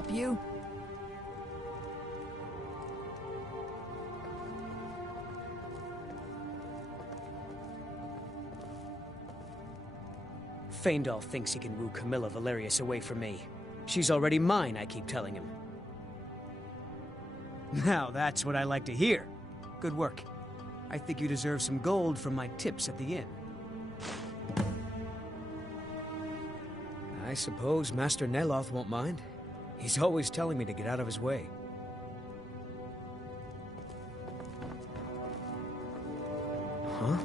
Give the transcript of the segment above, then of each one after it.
help you? Faendal thinks he can woo Camilla Valerius away from me. She's already mine, I keep telling him. Now that's what I like to hear. Good work. I think you deserve some gold from my tips at the inn. I suppose Master Neloth won't mind. He's always telling me to get out of his way. Huh?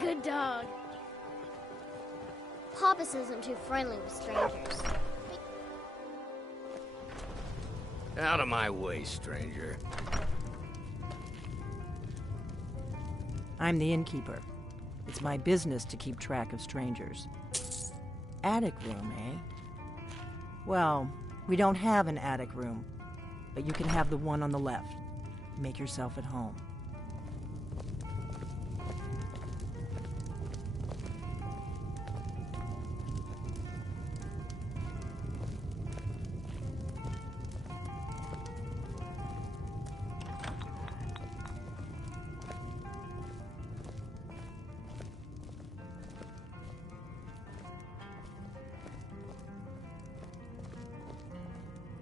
Good dog. Papas isn't too friendly with strangers. Out of my way, stranger. I'm the innkeeper. It's my business to keep track of strangers. Attic room, eh? Well, we don't have an attic room, but you can have the one on the left. Make yourself at home.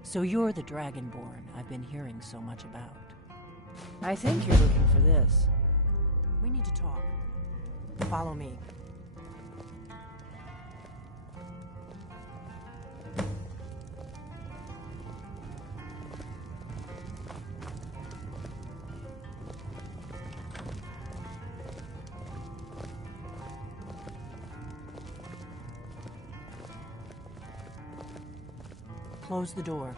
So you're the Dragonborn I've been hearing so much about. I think you're looking for this. We need to talk. Follow me. Close the door.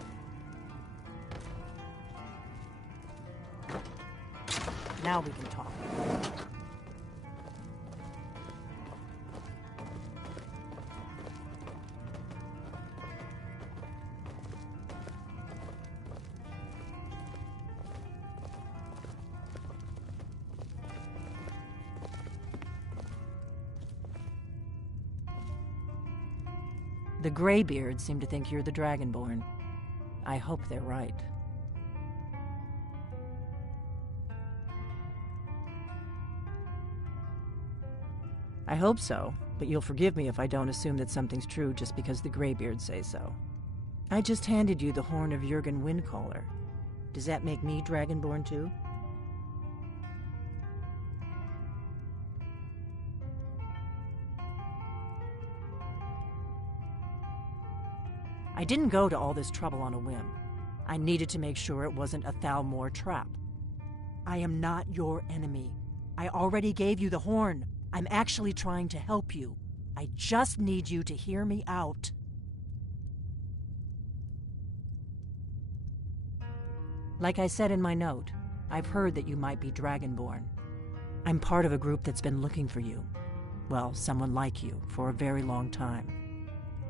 Now we can talk. The Greybeards seem to think you're the Dragonborn. I hope they're right. I hope so, but you'll forgive me if I don't assume that something's true just because the Greybeards say so. I just handed you the horn of Jurgen Windcaller. Does that make me Dragonborn too? I didn't go to all this trouble on a whim. I needed to make sure it wasn't a Thalmor trap. I am not your enemy. I already gave you the horn. I'm actually trying to help you. I just need you to hear me out. Like I said in my note, I've heard that you might be Dragonborn. I'm part of a group that's been looking for you. Well, someone like you, for a very long time.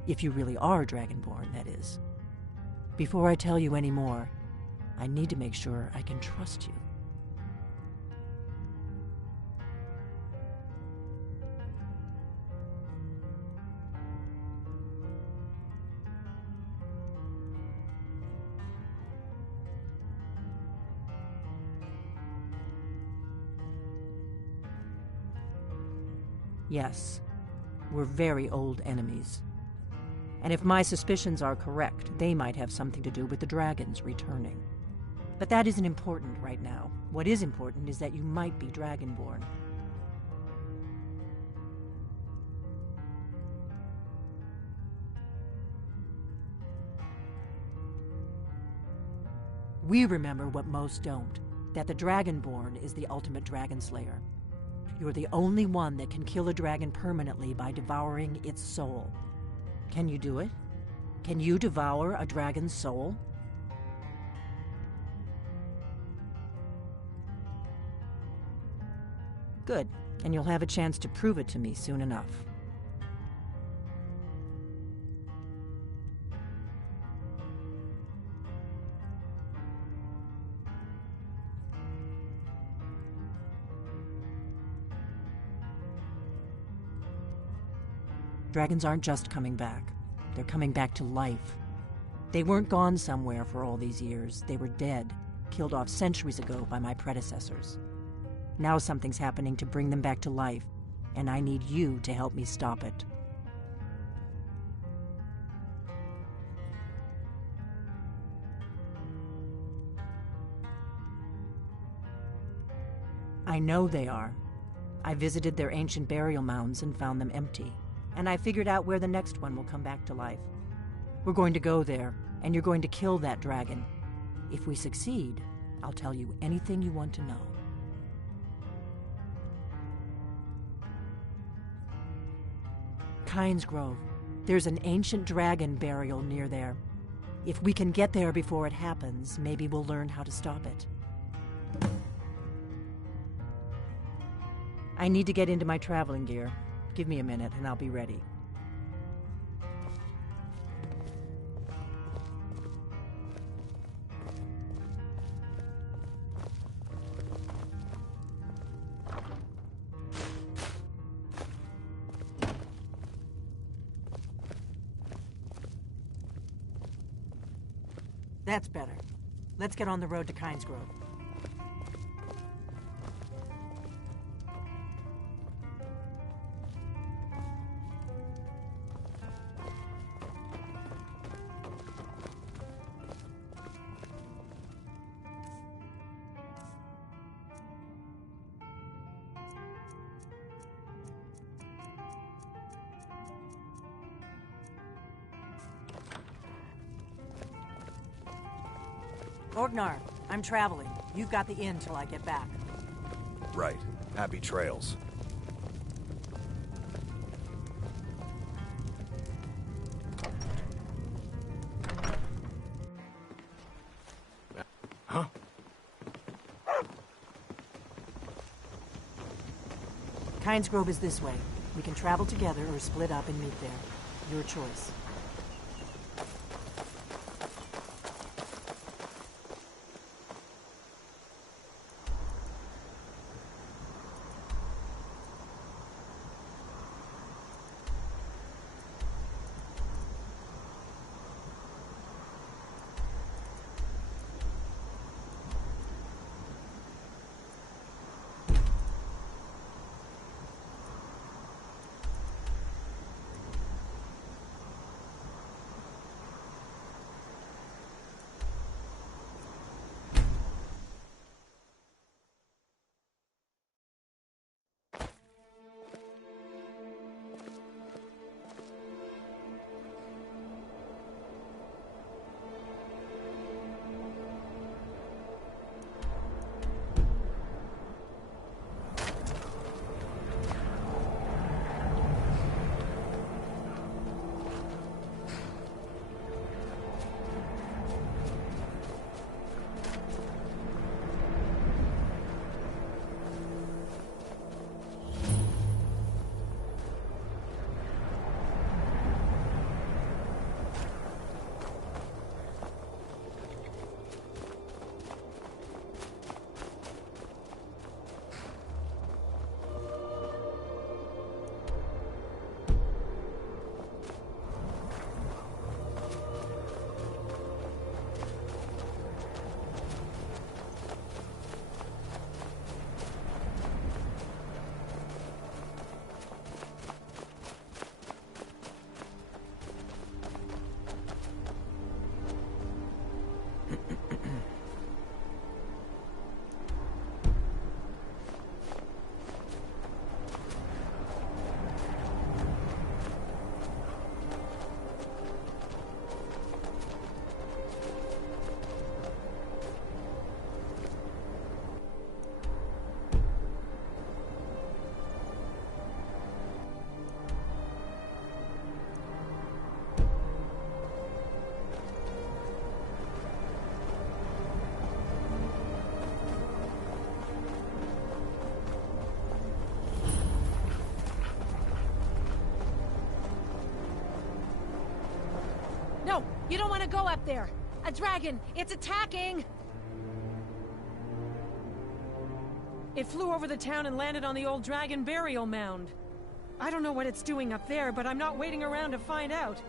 If you really are Dragonborn, that is. Before I tell you any more, I need to make sure I can trust you. Yes, we're very old enemies. And if my suspicions are correct, they might have something to do with the dragons returning. But that isn't important right now. What is important is that you might be Dragonborn. We remember what most don't, that the Dragonborn is the ultimate dragon slayer. You're the only one that can kill a dragon permanently by devouring its soul. Can you do it? Can you devour a dragon's soul? Good, and you'll have a chance to prove it to me soon enough. Dragons aren't just coming back. They're coming back to life. They weren't gone somewhere for all these years. They were dead, killed off centuries ago by my predecessors. Now something's happening to bring them back to life, and I need you to help me stop it. I know they are. I visited their ancient burial mounds and found them empty. And I figured out where the next one will come back to life. We're going to go there, and you're going to kill that dragon. If we succeed, I'll tell you anything you want to know. Kynes Grove. There's an ancient dragon burial near there. If we can get there before it happens, maybe we'll learn how to stop it. I need to get into my traveling gear. Give me a minute and I'll be ready. That's better. Let's get on the road to Kynes Grove. Orgnar, I'm traveling. You've got the inn till I get back. Right. Happy trails. Huh? Kynes Grove is this way. We can travel together or split up and meet there. Your choice. You don't want to go up there! A dragon! It's attacking! It flew over the town and landed on the old dragon burial mound. I don't know what it's doing up there, but I'm not waiting around to find out.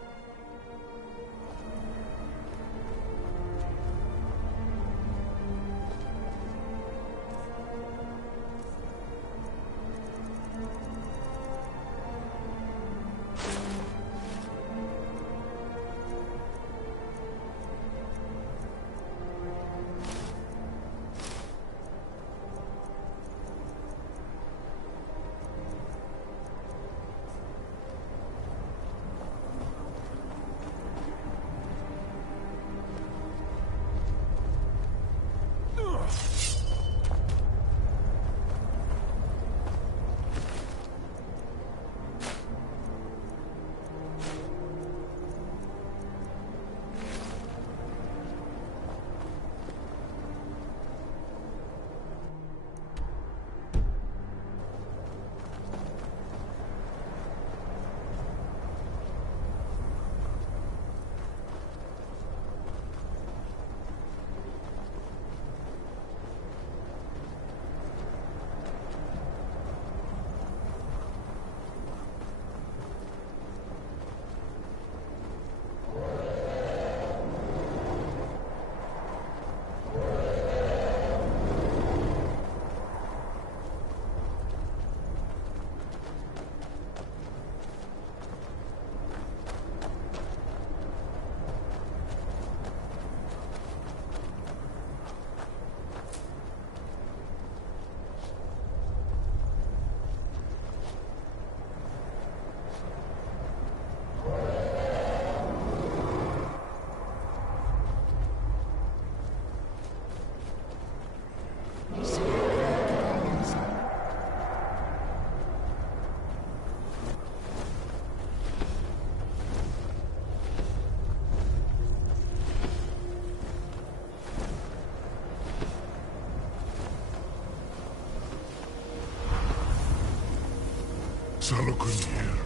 Salakunir,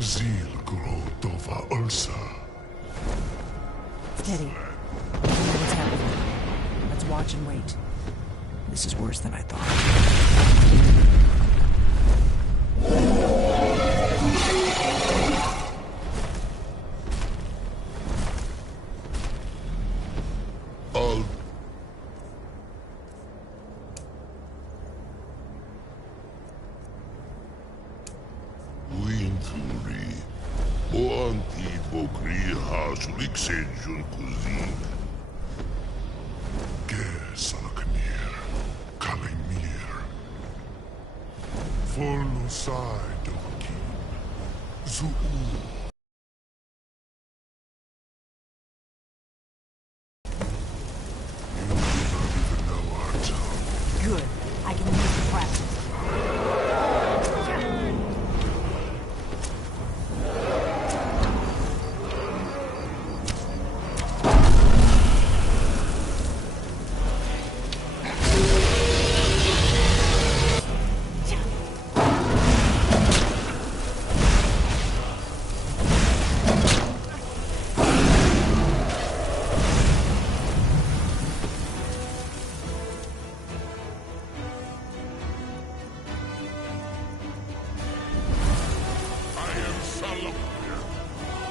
Zil Grotova Ulsa. Steady. I know what's happening. Let's watch and wait. This is worse than I thought. Al Winturi, Boanti Bokri Hasulik Senjun Kuzin. Salakunir, Kalimir. Folusai Dokin. Zuu. Good. I can use the practice.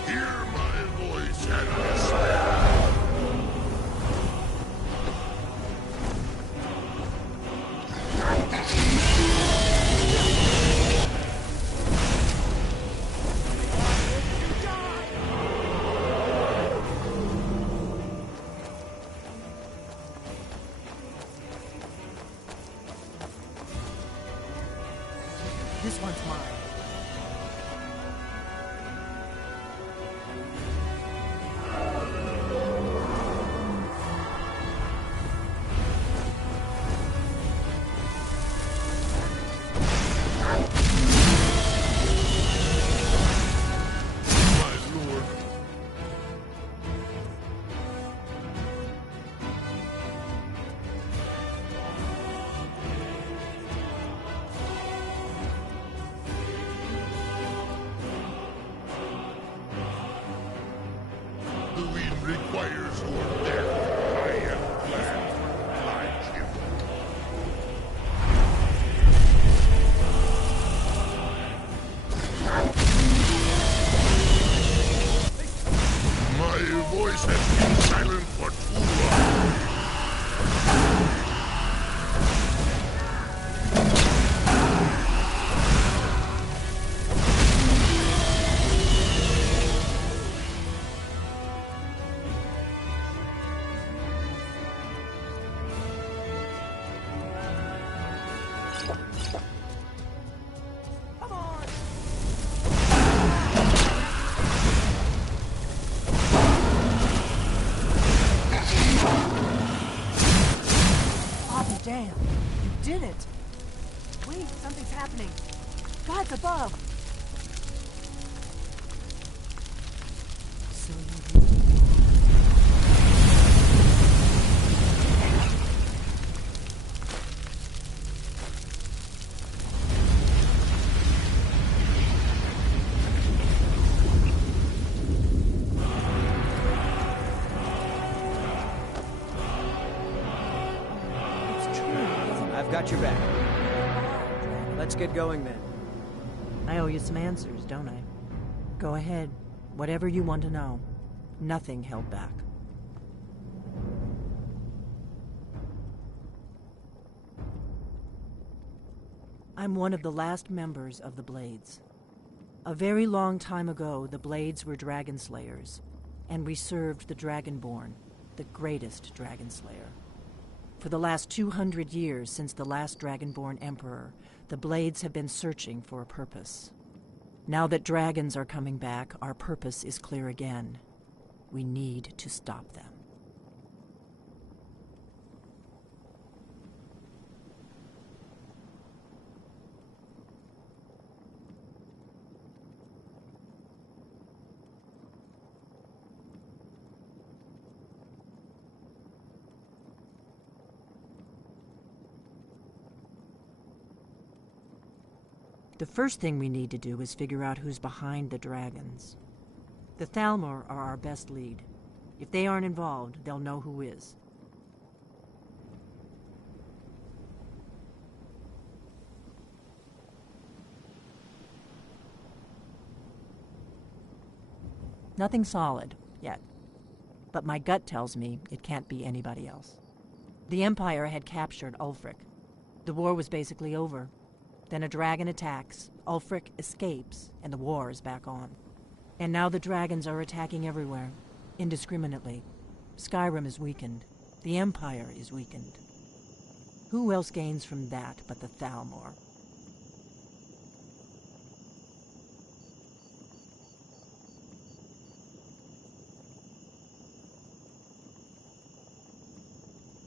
Hear my voice and despair. This one's mine. requires your death. I am glad, my children. My voice has been silent for too long. Damn, you did it! Wait, something's happening. God's above! So you really I've got your back. Let's get going then. I owe you some answers, don't I? Go ahead. Whatever you want to know. Nothing held back. I'm one of the last members of the Blades. A very long time ago, the Blades were Dragon Slayers, and we served the Dragonborn, the greatest Dragon Slayer. For the last 200 years since the last Dragonborn Emperor, the Blades have been searching for a purpose. Now that dragons are coming back, our purpose is clear again. We need to stop them. The first thing we need to do is figure out who's behind the dragons. The Thalmor are our best lead. If they aren't involved, they'll know who is. Nothing solid, yet. But my gut tells me it can't be anybody else. The Empire had captured Ulfric. The war was basically over. Then a dragon attacks, Ulfric escapes, and the war is back on. And now the dragons are attacking everywhere, indiscriminately. Skyrim is weakened. The Empire is weakened. Who else gains from that but the Thalmor?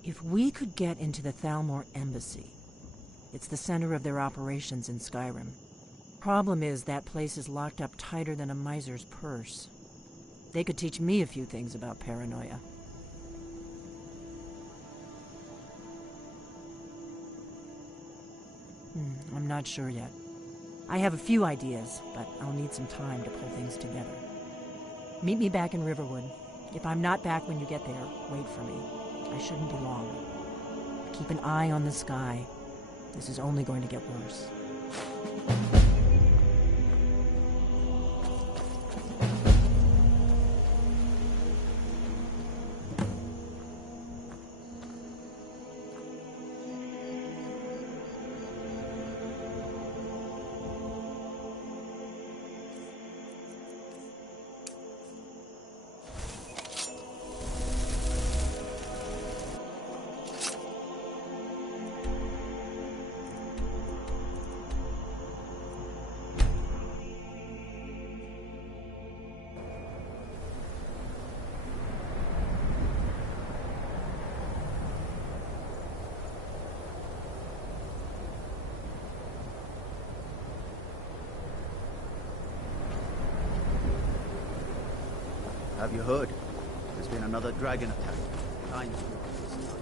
If we could get into the Thalmor embassy, it's the center of their operations in Skyrim. Problem is, that place is locked up tighter than a miser's purse. They could teach me a few things about paranoia. I'm not sure yet. I have a few ideas, but I'll need some time to pull things together. Meet me back in Riverwood. If I'm not back when you get there, wait for me. I shouldn't be long. Keep an eye on the sky. This is only going to get worse. Have you heard? There's been another dragon attack. Time's up this time.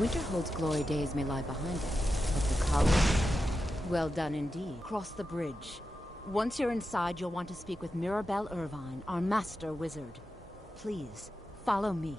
Winterhold's glory days may lie behind it, but the college, Well done indeed. Cross the bridge. Once you're inside, you'll want to speak with Mirabelle Irvine, our master wizard. Please, follow me.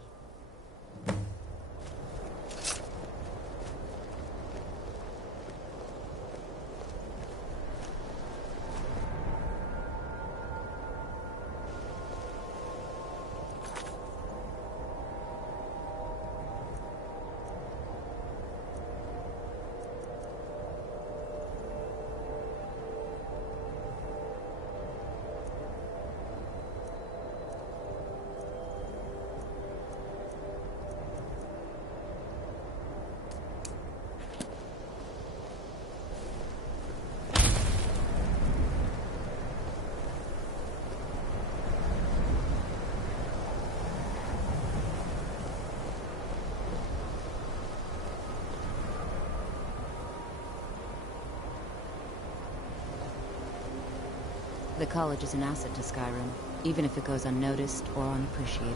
The college is an asset to Skyrim, even if it goes unnoticed or unappreciated.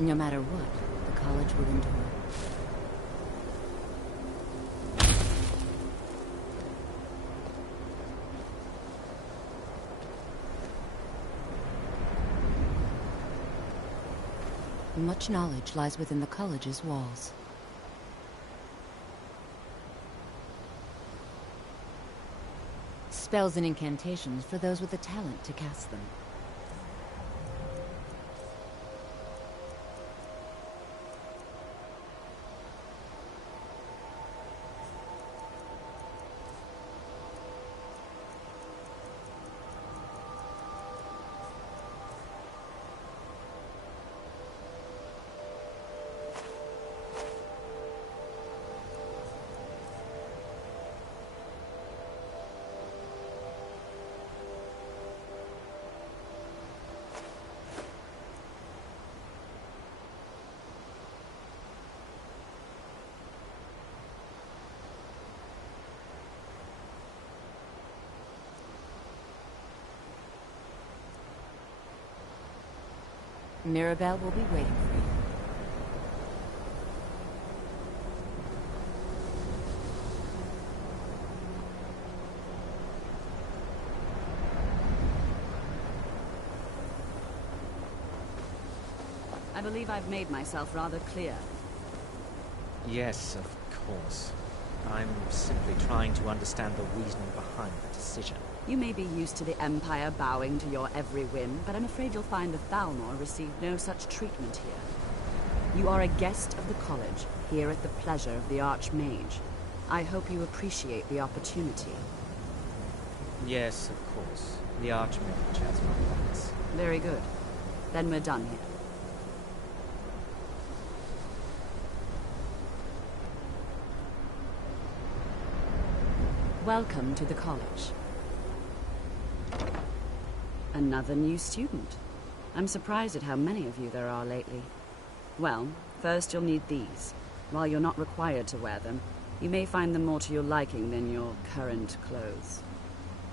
No matter what, the college will endure. Much knowledge lies within the college's walls. Spells and incantations for those with the talent to cast them. Mirabelle will be waiting for you. I believe I've made myself rather clear. Yes, of course. I'm simply trying to understand the reasoning behind the decision. You may be used to the Empire bowing to your every whim, but I'm afraid you'll find the Thalmor received no such treatment here. You are a guest of the college, here at the pleasure of the Archmage. I hope you appreciate the opportunity. Yes, of course. The Archmage has my rights. Very good. Then we're done here. Welcome to the college. Another new student. I'm surprised at how many of you there are lately. Well, first you'll need these. While you're not required to wear them, you may find them more to your liking than your current clothes.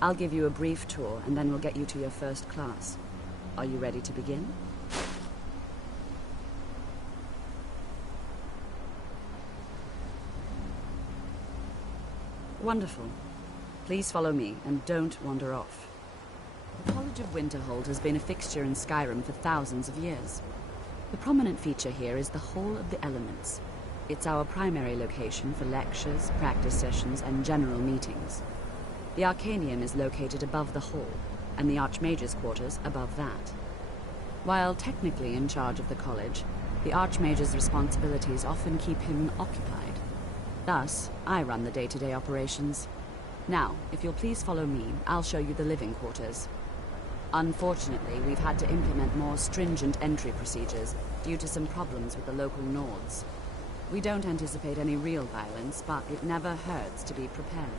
I'll give you a brief tour, and then we'll get you to your first class. Are you ready to begin? Wonderful. Please follow me, and don't wander off. The College of Winterhold has been a fixture in Skyrim for thousands of years. The prominent feature here is the Hall of the Elements. It's our primary location for lectures, practice sessions, and general meetings. The Arcanium is located above the hall, and the Archmage's quarters above that. While technically in charge of the college, the Archmage's responsibilities often keep him occupied. Thus, I run the day-to-day operations. Now, if you'll please follow me, I'll show you the living quarters. Unfortunately, we've had to implement more stringent entry procedures due to some problems with the local Nords. We don't anticipate any real violence, but it never hurts to be prepared.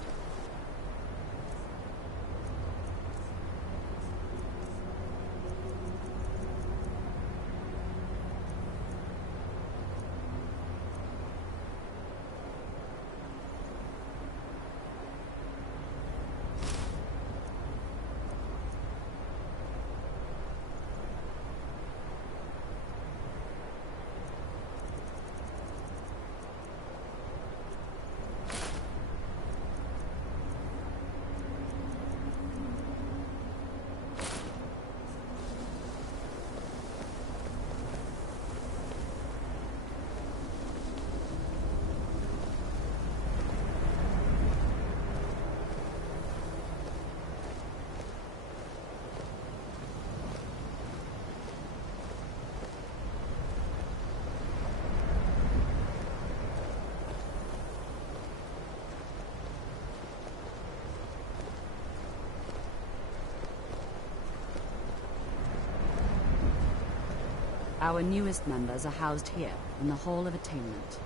Our newest members are housed here, in the Hall of Attainment.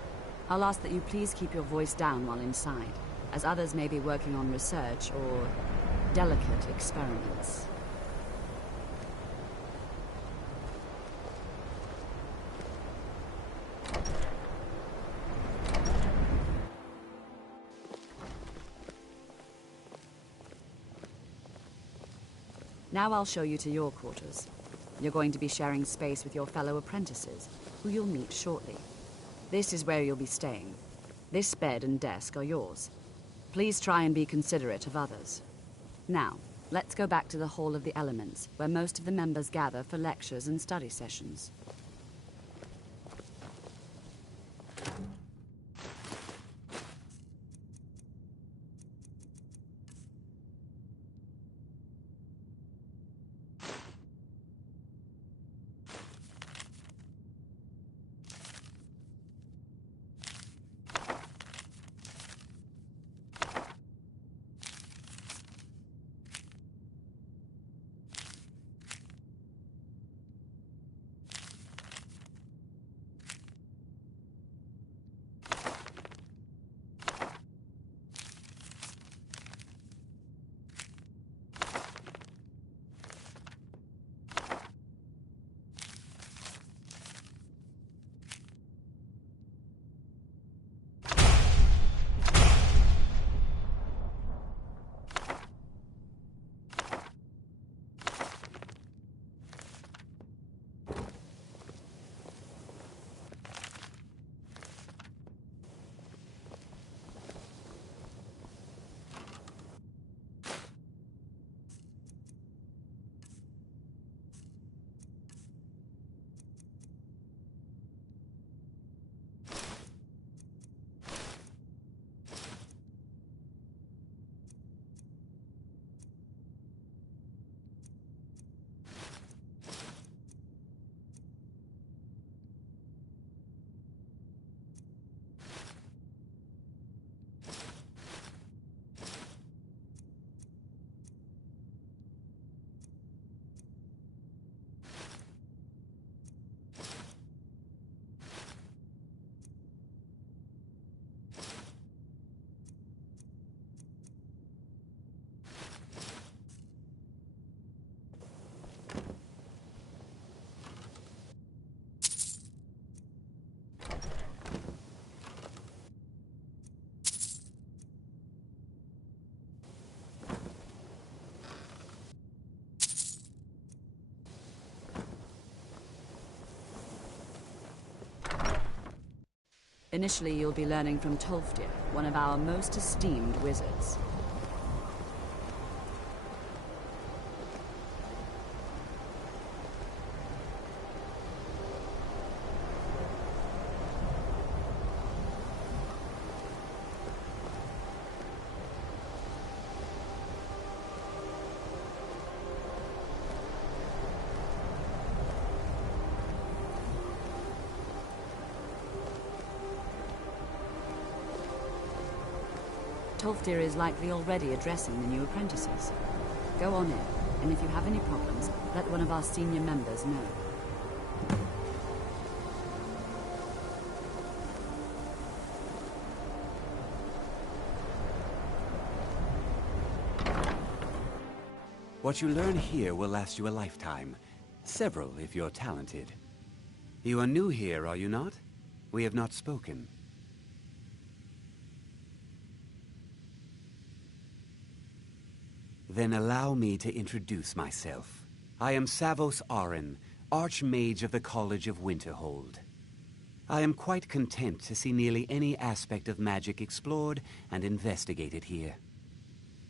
I'll ask that you please keep your voice down while inside, as others may be working on research or delicate experiments. Now I'll show you to your quarters. You're going to be sharing space with your fellow apprentices, who you'll meet shortly. This is where you'll be staying. This bed and desk are yours. Please try and be considerate of others. Now, let's go back to the Hall of the Elements, where most of the members gather for lectures and study sessions. Initially, you'll be learning from Tolfdir, one of our most esteemed wizards. Tolfdir is likely already addressing the new apprentices. Go on in, and if you have any problems, let one of our senior members know. What you learn here will last you a lifetime. Several, if you're talented. You are new here, are you not? We have not spoken. Then allow me to introduce myself. I am Savos Arin, Archmage of the College of Winterhold. I am quite content to see nearly any aspect of magic explored and investigated here.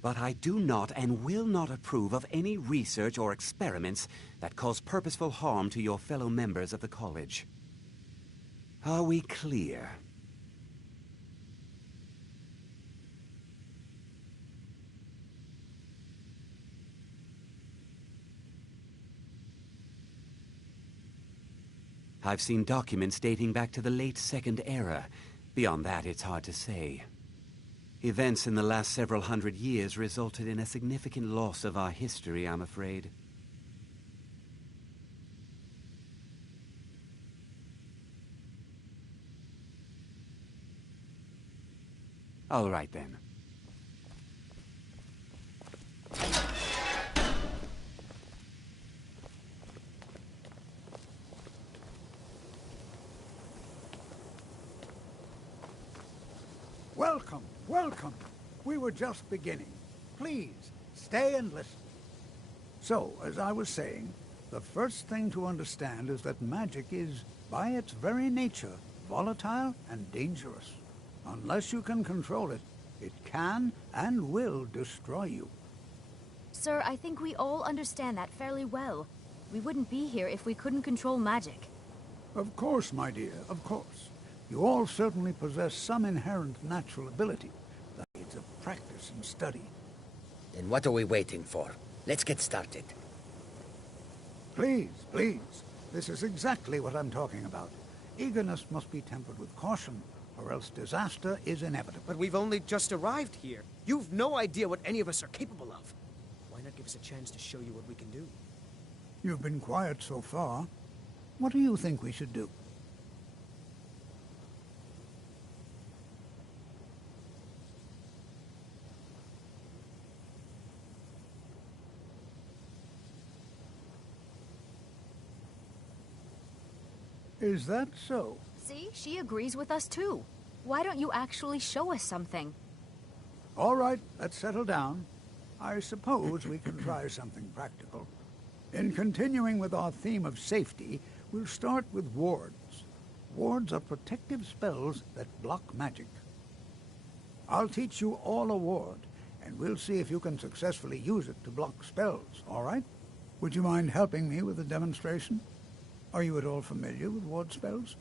But I do not and will not approve of any research or experiments that cause purposeful harm to your fellow members of the college. Are we clear? I've seen documents dating back to the late Second Era. Beyond that, it's hard to say. Events in the last several hundred years resulted in a significant loss of our history, I'm afraid. All right, then. Welcome, welcome. We were just beginning. Please, stay and listen. So, as I was saying, the first thing to understand is that magic is, by its very nature, volatile and dangerous. Unless you can control it, it can and will destroy you. Sir, I think we all understand that fairly well. We wouldn't be here if we couldn't control magic. Of course, my dear, of course. You all certainly possess some inherent natural ability that needs of practice and study. Then what are we waiting for? Let's get started. Please, please. This is exactly what I'm talking about. Eagerness must be tempered with caution, or else disaster is inevitable. But we've only just arrived here. You've no idea what any of us are capable of. Why not give us a chance to show you what we can do? You've been quiet so far. What do you think we should do? Is that so? See, she agrees with us too. Why don't you actually show us something? All right, let's settle down. I suppose we can try something practical. In continuing with our theme of safety, we'll start with wards. Wards are protective spells that block magic. I'll teach you all a ward, and we'll see if you can successfully use it to block spells, all right? Would you mind helping me with a demonstration? Are you at all familiar with ward spells?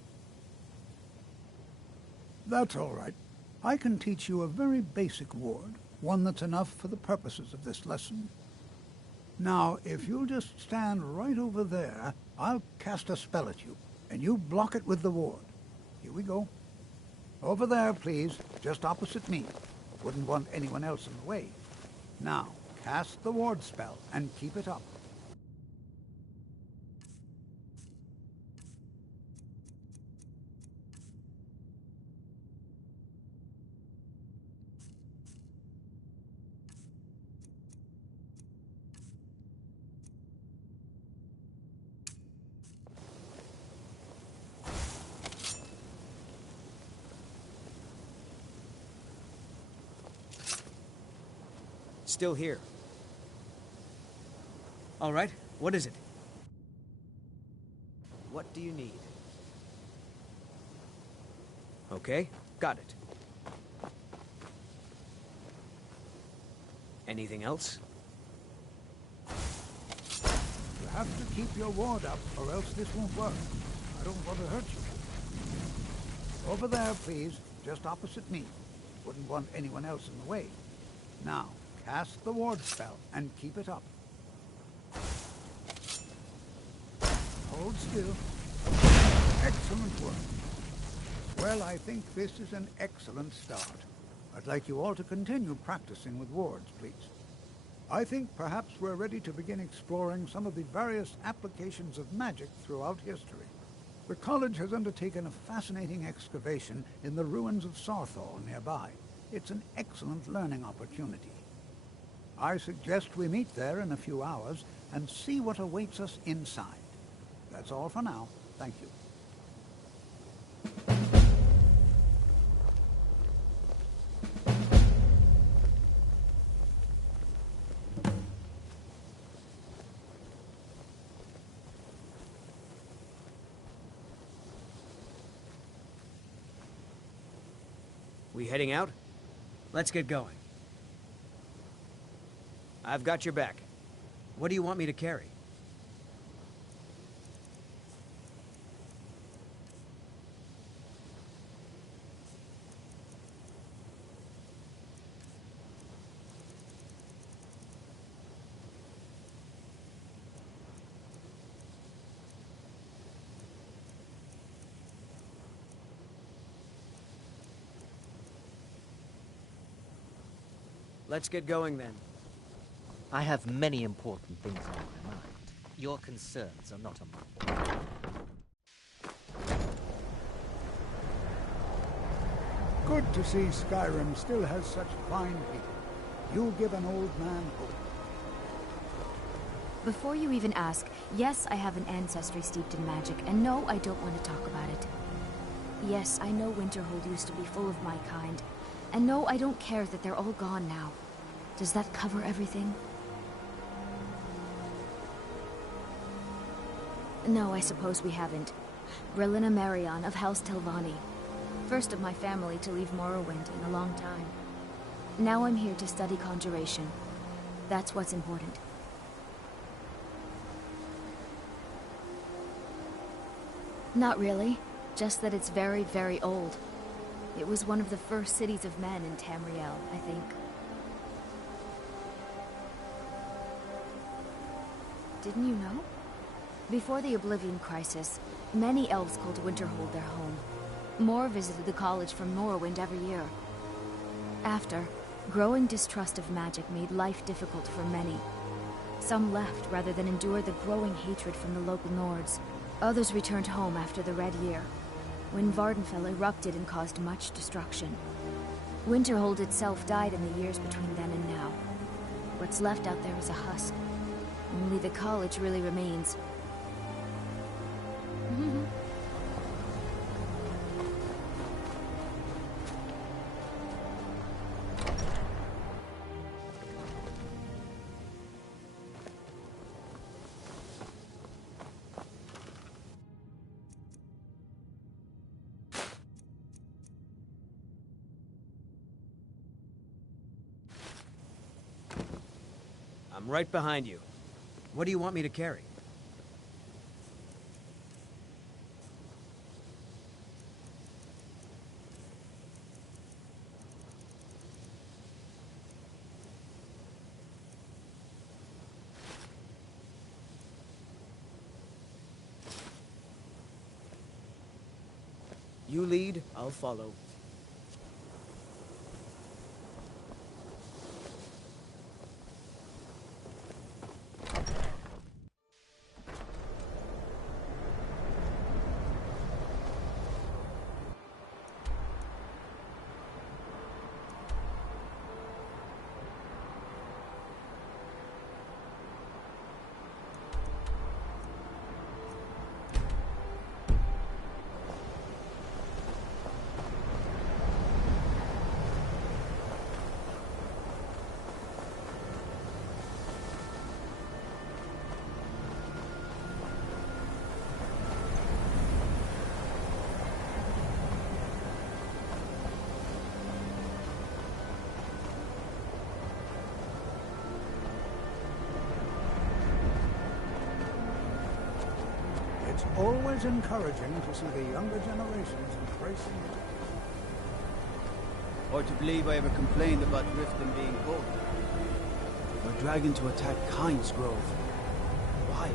That's all right. I can teach you a very basic ward, one that's enough for the purposes of this lesson. Now, if you'll just stand right over there, I'll cast a spell at you, and you block it with the ward. Here we go. Over there, please, just opposite me. Wouldn't want anyone else in the way. Now, cast the ward spell, and keep it up. Still here. All right, what is it? What do you need? Okay, got it. Anything else? You have to keep your ward up, or else this won't work. I don't want to hurt you. Over there, please, just opposite me. Wouldn't want anyone else in the way. Now, cast the ward spell, and keep it up. Hold still. Excellent work. Well, I think this is an excellent start. I'd like you all to continue practicing with wards, please. I think perhaps we're ready to begin exploring some of the various applications of magic throughout history. The college has undertaken a fascinating excavation in the ruins of Sarthal nearby. It's an excellent learning opportunity. I suggest we meet there in a few hours and see what awaits us inside. That's all for now. Thank you. We heading out? Let's get going. I've got your back. What do you want me to carry? Let's get going then. I have many important things on my mind. Your concerns are not among them. Good to see Skyrim still has such fine people. You give an old man hope. Before you even ask, yes, I have an ancestry steeped in magic, and no, I don't want to talk about it. Yes, I know Winterhold used to be full of my kind, and no, I don't care that they're all gone now. Does that cover everything? No, I suppose we haven't. Brillina Marion of House Telvanni. First of my family to leave Morrowind in a long time. Now I'm here to study conjuration. That's what's important. Not really. Just that it's very, very old. It was one of the first cities of men in Tamriel, I think. Didn't you know? Before the Oblivion Crisis, many elves called Winterhold their home. More visited the college from Morrowind every year. After, growing distrust of magic made life difficult for many. Some left rather than endure the growing hatred from the local Nords. Others returned home after the Red Year, when Vardenfell erupted and caused much destruction. Winterhold itself died in the years between then and now. What's left out there is a husk. Only the college really remains. I'm right behind you. What do you want me to carry? You lead, I'll follow. It's always encouraging to see the younger generations embracing it. Or to believe I ever complained about Riften being cold. Or dragon to attack Kynes Grove. Why?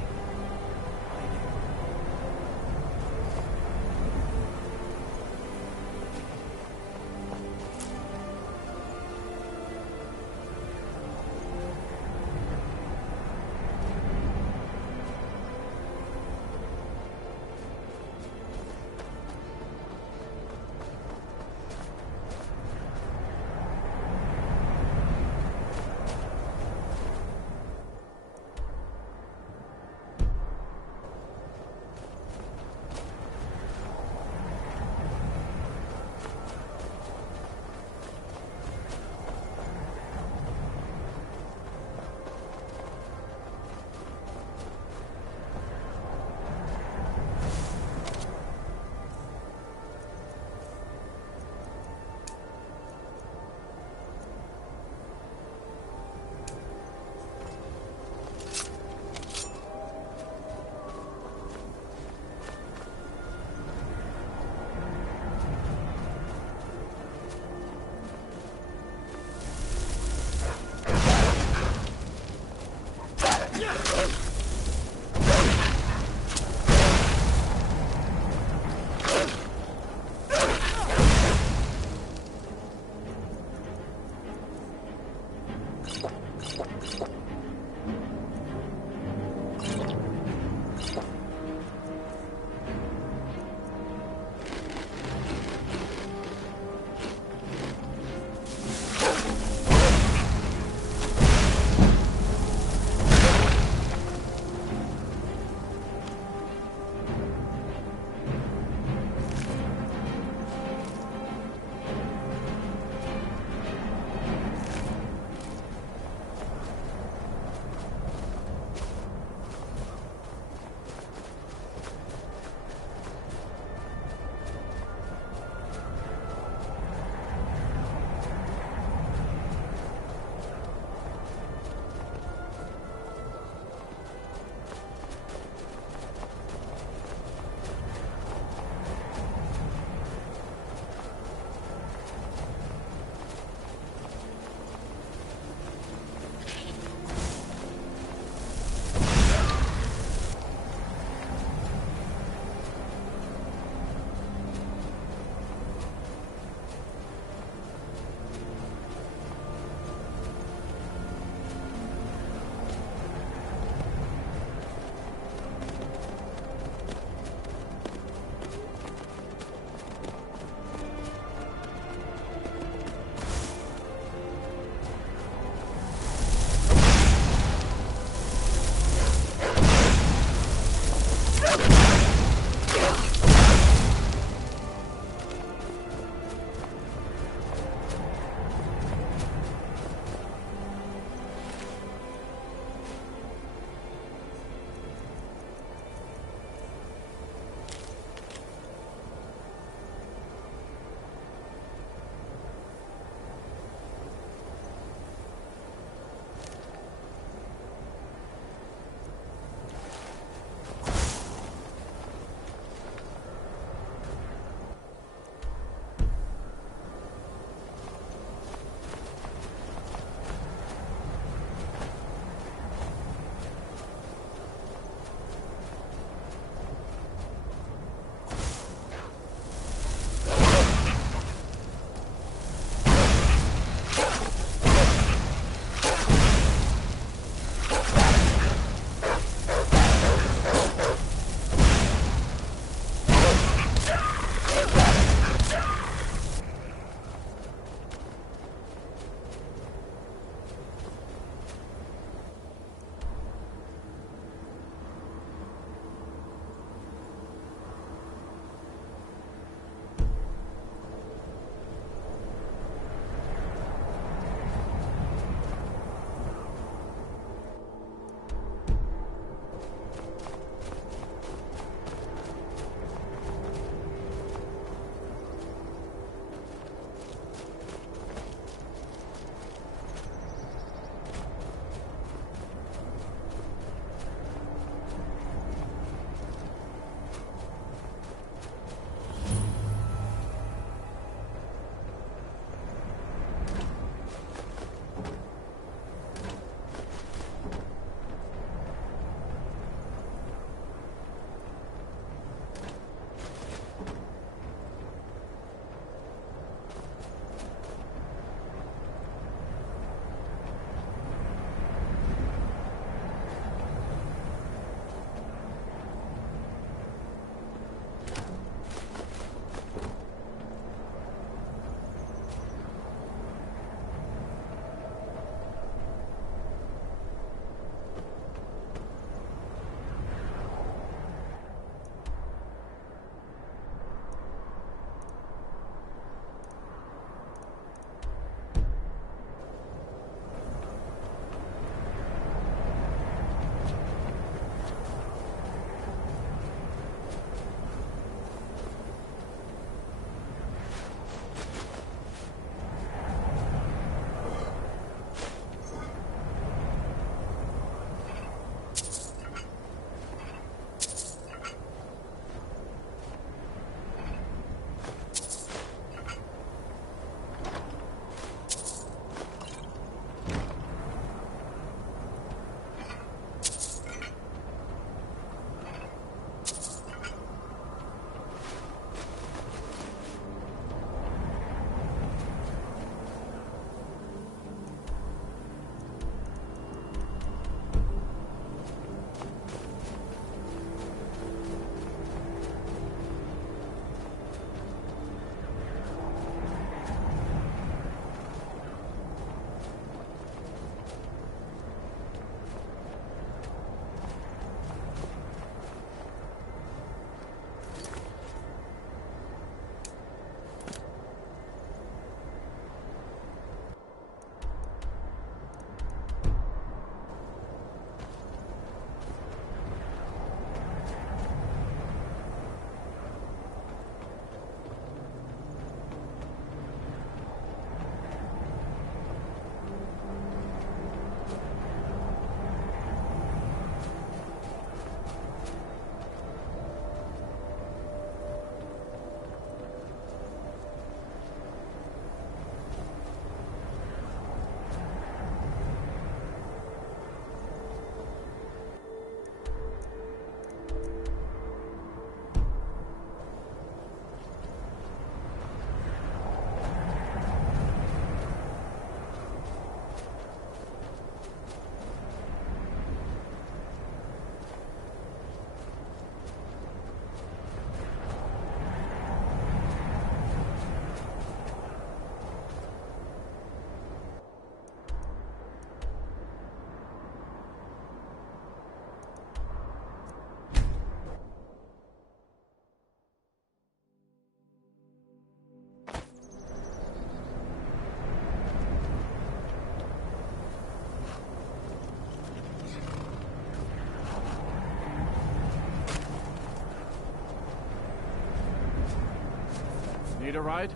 Need a ride?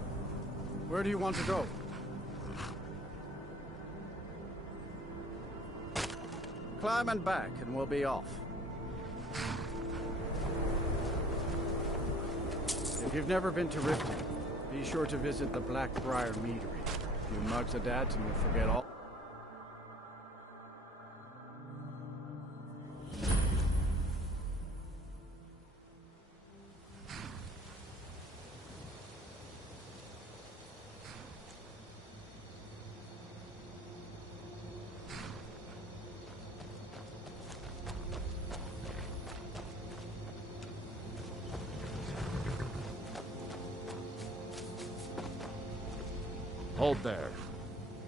Where do you want to go? Climb and back, and we'll be off. If you've never been to Riften, be sure to visit the Blackbriar Meadery. A few mugs of that, and you'll forget all. Hold there.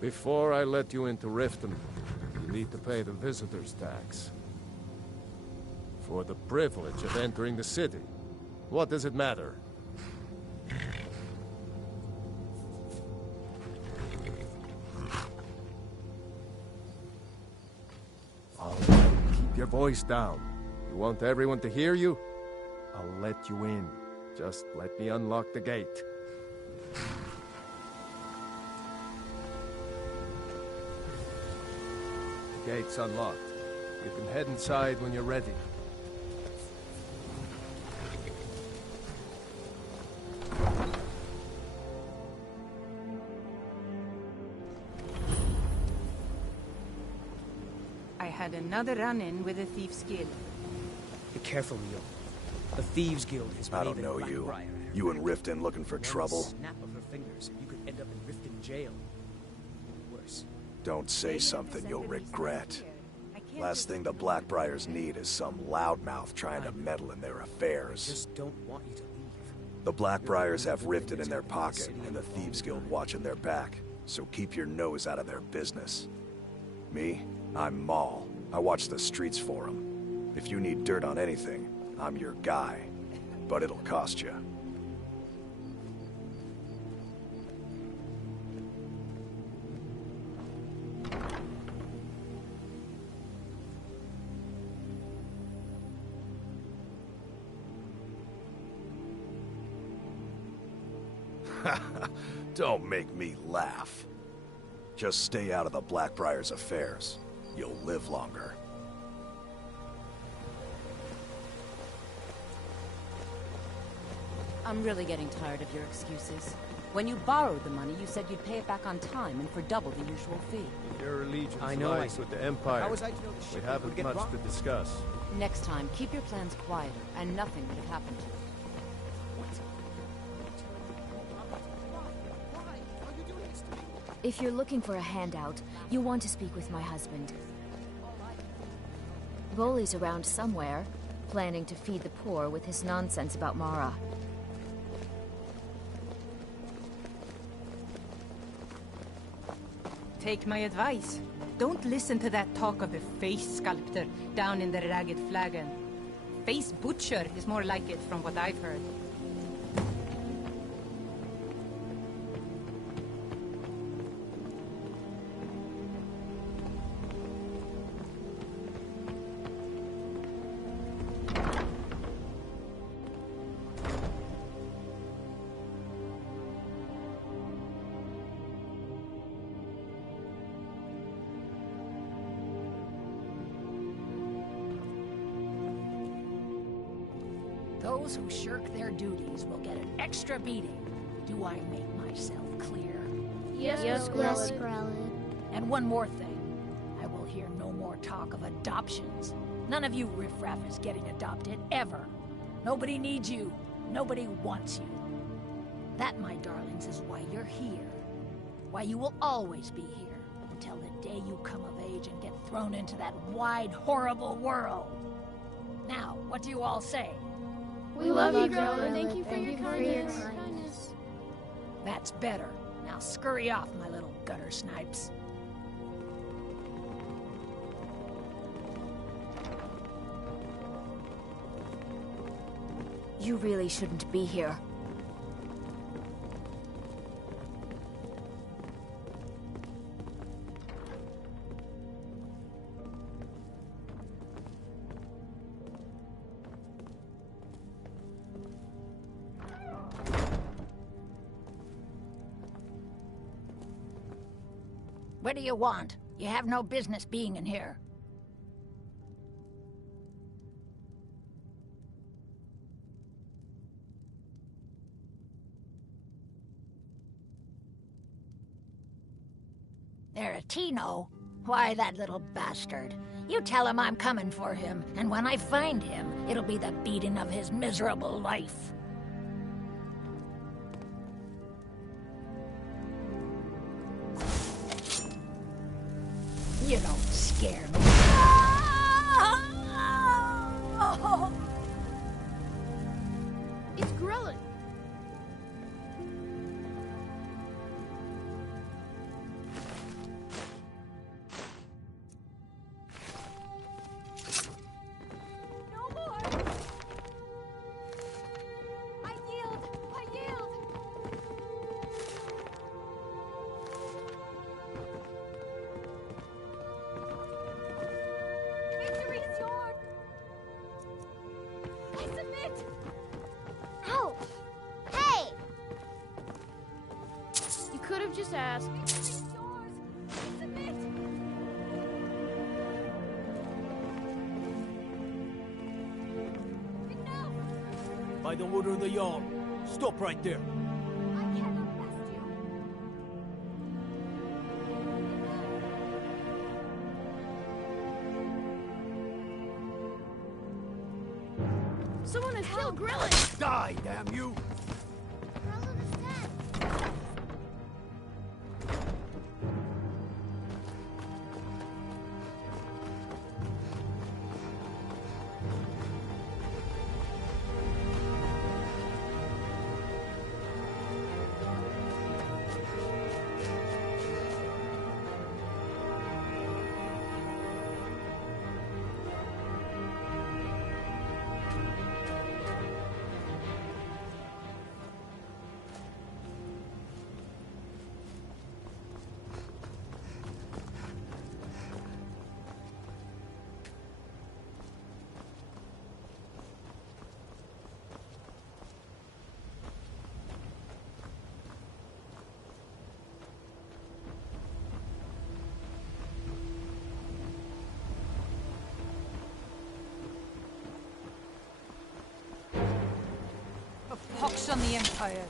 Before I let you into Riften, you need to pay the visitor's tax. For the privilege of entering the city. What does it matter? All right, keep your voice down. You want everyone to hear you? I'll let you in. Just let me unlock the gate. Gate's unlocked. You can head inside when you're ready. I had another run-in with a Thief's Guild. Be careful, Neil. The Thieves Guild has I don't know you. You in Riften looking for trouble? Snap of her fingers, and you could end up in Riften jail. Worse. Don't say something you'll regret. Last thing the Blackbriars need is some loudmouth trying to meddle in their affairs. Just don't want you to leave. The Blackbriars have Riften in their pocket, and the Thieves Guild watching their back. So keep your nose out of their business. Me? I'm Maul. I watch the streets for them. If you need dirt on anything, I'm your guy. But it'll cost you. Don't make me laugh. Just stay out of the Blackbriar's affairs. You'll live longer. I'm really getting tired of your excuses. When you borrowed the money, you said you'd pay it back on time and for double the usual fee. Your allegiance I know lies with the Empire. How was I to know the ship We would haven't get much robbed? to discuss. Next time, keep your plans quieter, and nothing would have happened to you. If you're looking for a handout, you'll want to speak with my husband. Bolly's around somewhere, planning to feed the poor with his nonsense about Mara. Take my advice. Don't listen to that talk of a face sculptor down in the Ragged Flagon. Face butcher is more like it from what I've heard. Those who shirk their duties will get an extra beating. Do I make myself clear? Yes, Skrelin. And one more thing. I will hear no more talk of adoptions. None of you riffraff is getting adopted, ever. Nobody needs you. Nobody wants you. That, my darlings, is why you're here. Why you will always be here. Until the day you come of age and get thrown into that wide, horrible world. Now, what do you all say? We love you, Growler. Thank you for your kindness. That's better. Now scurry off, my little gutter snipes. You really shouldn't be here. What do you want? You have no business being in here. Tino? Why, that little bastard. You tell him I'm coming for him, and when I find him, it'll be the beating of his miserable life. You don't scare me. It's Grelin. Could have just asked. By the order of the Jarl, stop right there. I can't arrest you. Someone has killed Grelin! Die, damn you! Pox on the Empire.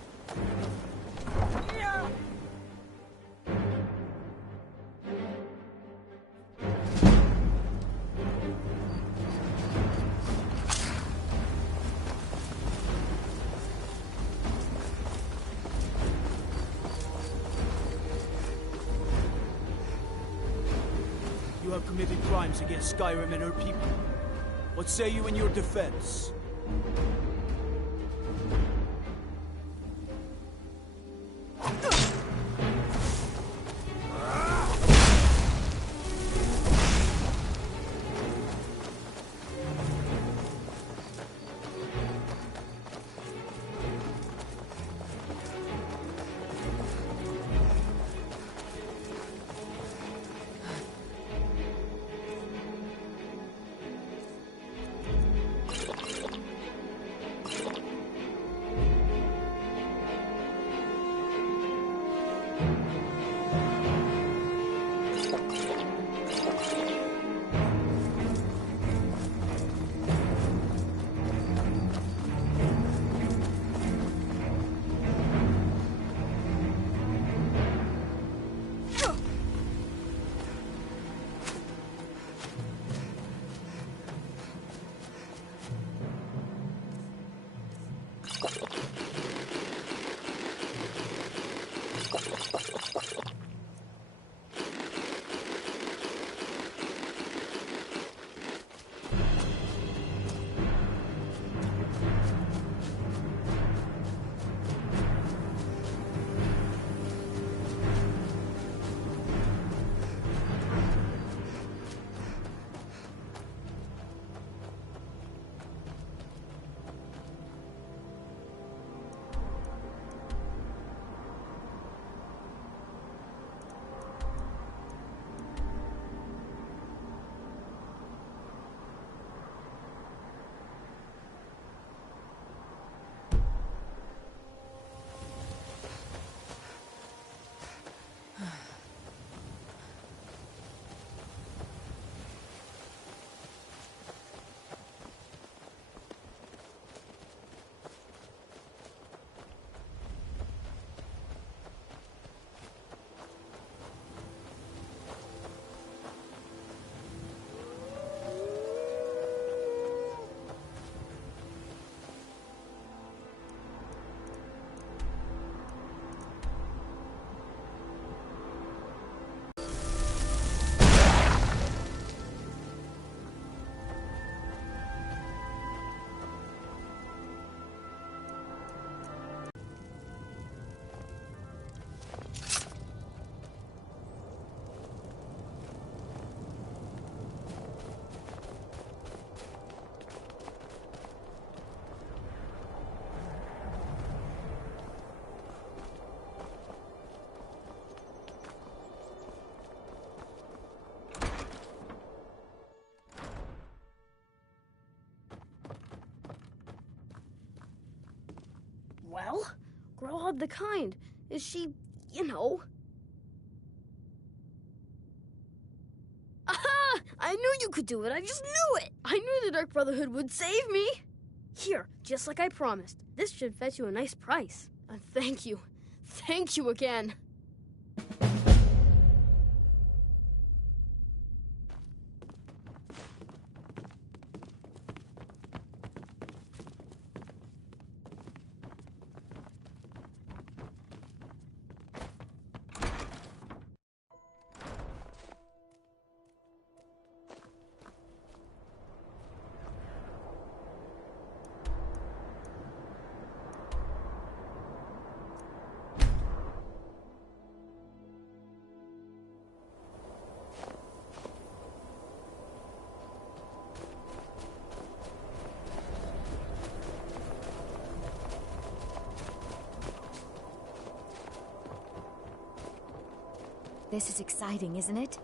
You have committed crimes against Skyrim and her people. What say you in your defense? of the kind. Is she, you know... Aha! I knew you could do it. I just knew it. I knew the Dark Brotherhood would save me. Here, just like I promised. This should fetch you a nice price. And thank you. Thank you again. This is exciting, isn't it?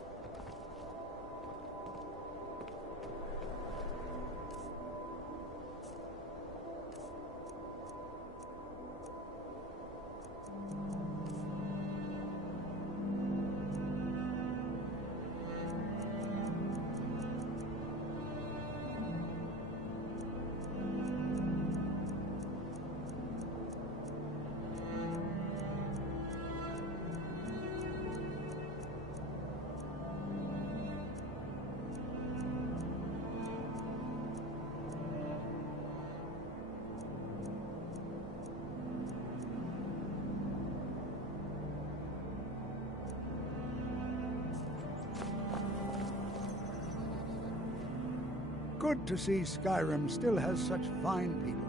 Good to see Skyrim still has such fine people.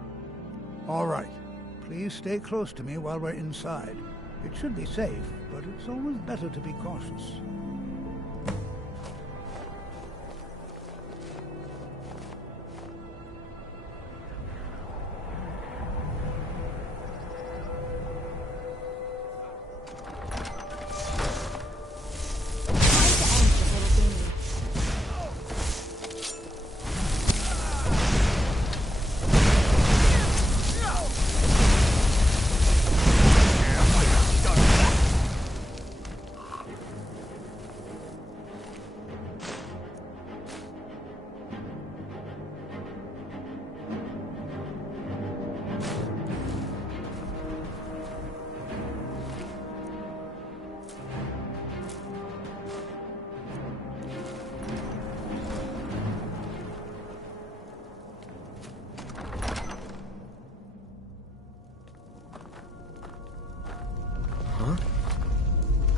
All right. Please stay close to me while we're inside. It should be safe, but it's always better to be cautious.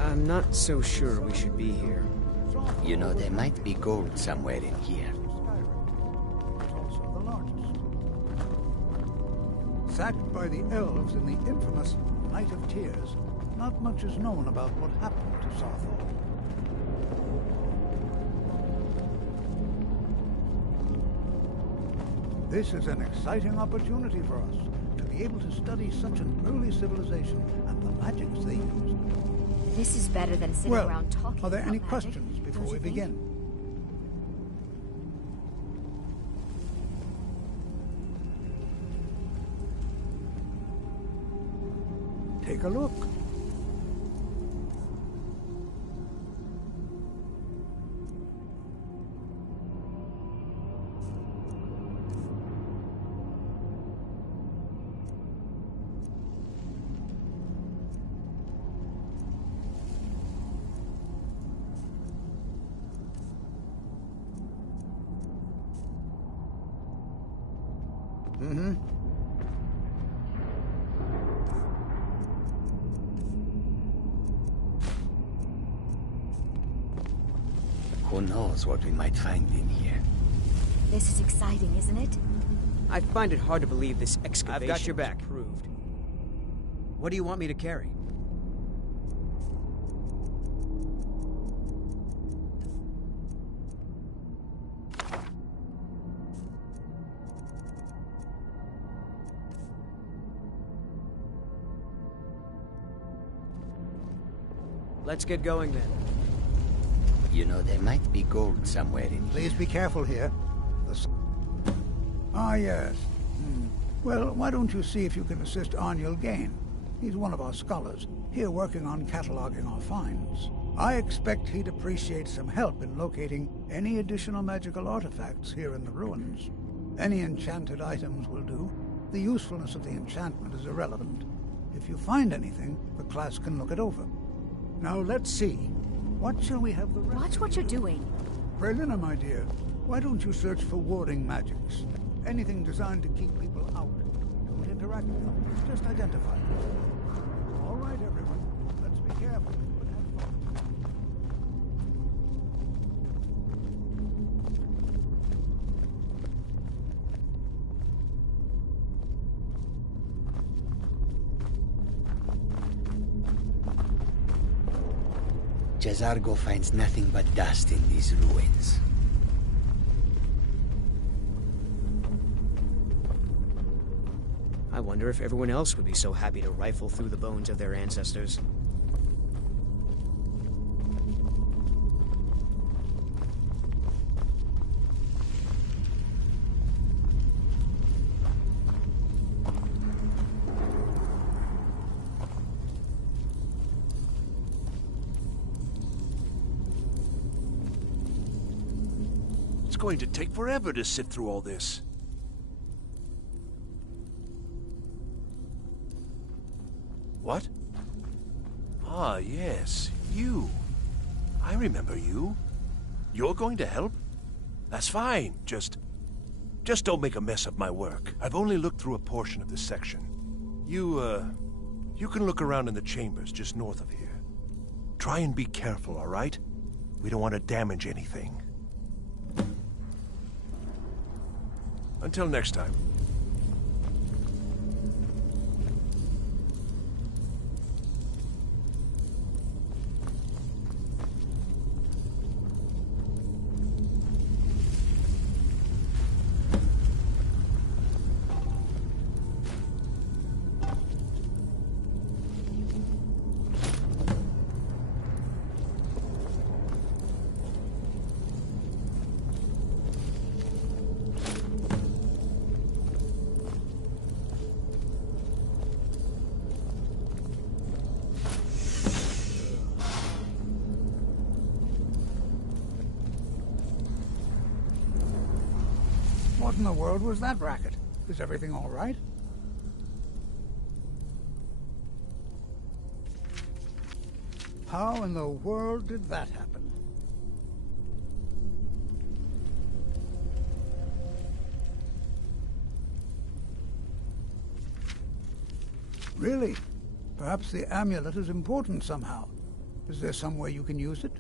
I'm not so sure we should be here. You know, there might be gold somewhere in here. Sacked by the elves in the infamous Night of Tears, not much is known about what happened to Sarthor. This is an exciting opportunity for us to be able to study such an early civilization and the magics they used. This is better than sitting around talking. Are there any magic, questions before we begin? Take a look. Mm-hmm. Who knows what we might find in here? This is exciting, isn't it? I find it hard to believe this excavation I've got your back. was proved. What do you want me to carry? Let's get going then. You know, there might be gold somewhere in here. Please be careful here. Ah, yes. Well, why don't you see if you can assist Arniel Gain? He's one of our scholars, here working on cataloging our finds. I expect he'd appreciate some help in locating any additional magical artifacts here in the ruins. Any enchanted items will do. The usefulness of the enchantment is irrelevant. If you find anything, the class can look it over. Now let's see. What shall we have the rest? Watch what you're doing. Prelina, my dear, why don't you search for warding magics? Anything designed to keep people out. Don't interact with them, just identify them. All right, everyone. Let's be careful, but have fun. Jazargo finds nothing but dust in these ruins. I wonder if everyone else would be so happy to rifle through the bones of their ancestors. It's going to take forever to sift through all this. What? Ah, yes, you. I remember you. You're going to help? That's fine. Just don't make a mess of my work. I've only looked through a portion of this section. You can look around in the chambers just north of here. Try and be careful, all right? We don't want to damage anything. Until next time. What in the world was that racket? Is everything all right? How in the world did that happen? Really? Perhaps the amulet is important somehow. Is there some way you can use it?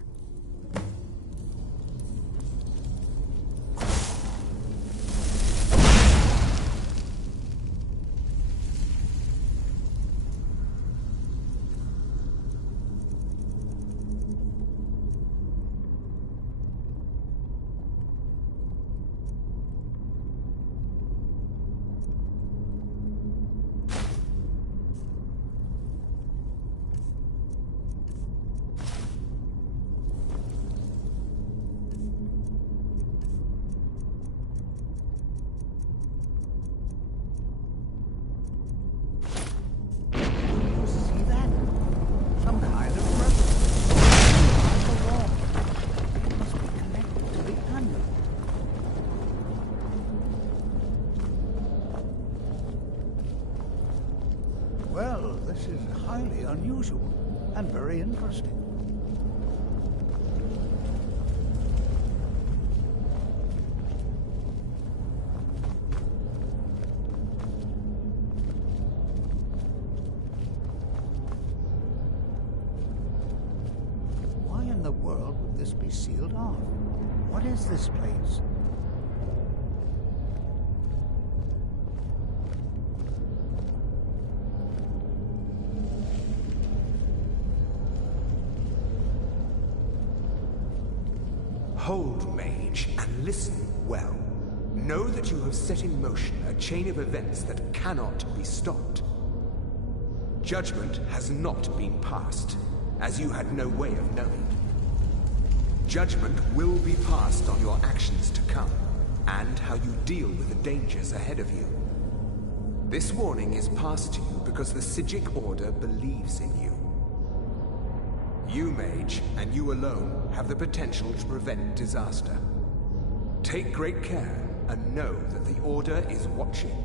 Well, this is highly unusual and very interesting. Why in the world would this be sealed off? What is this place? Hold, mage, and listen well. Know that you have set in motion a chain of events that cannot be stopped. Judgment has not been passed, as you had no way of knowing. Judgment will be passed on your actions to come, and how you deal with the dangers ahead of you. This warning is passed to you because the Psijic Order believes in you. You, Mage, and you alone, have the potential to prevent disaster. Take great care and know that the Order is watching.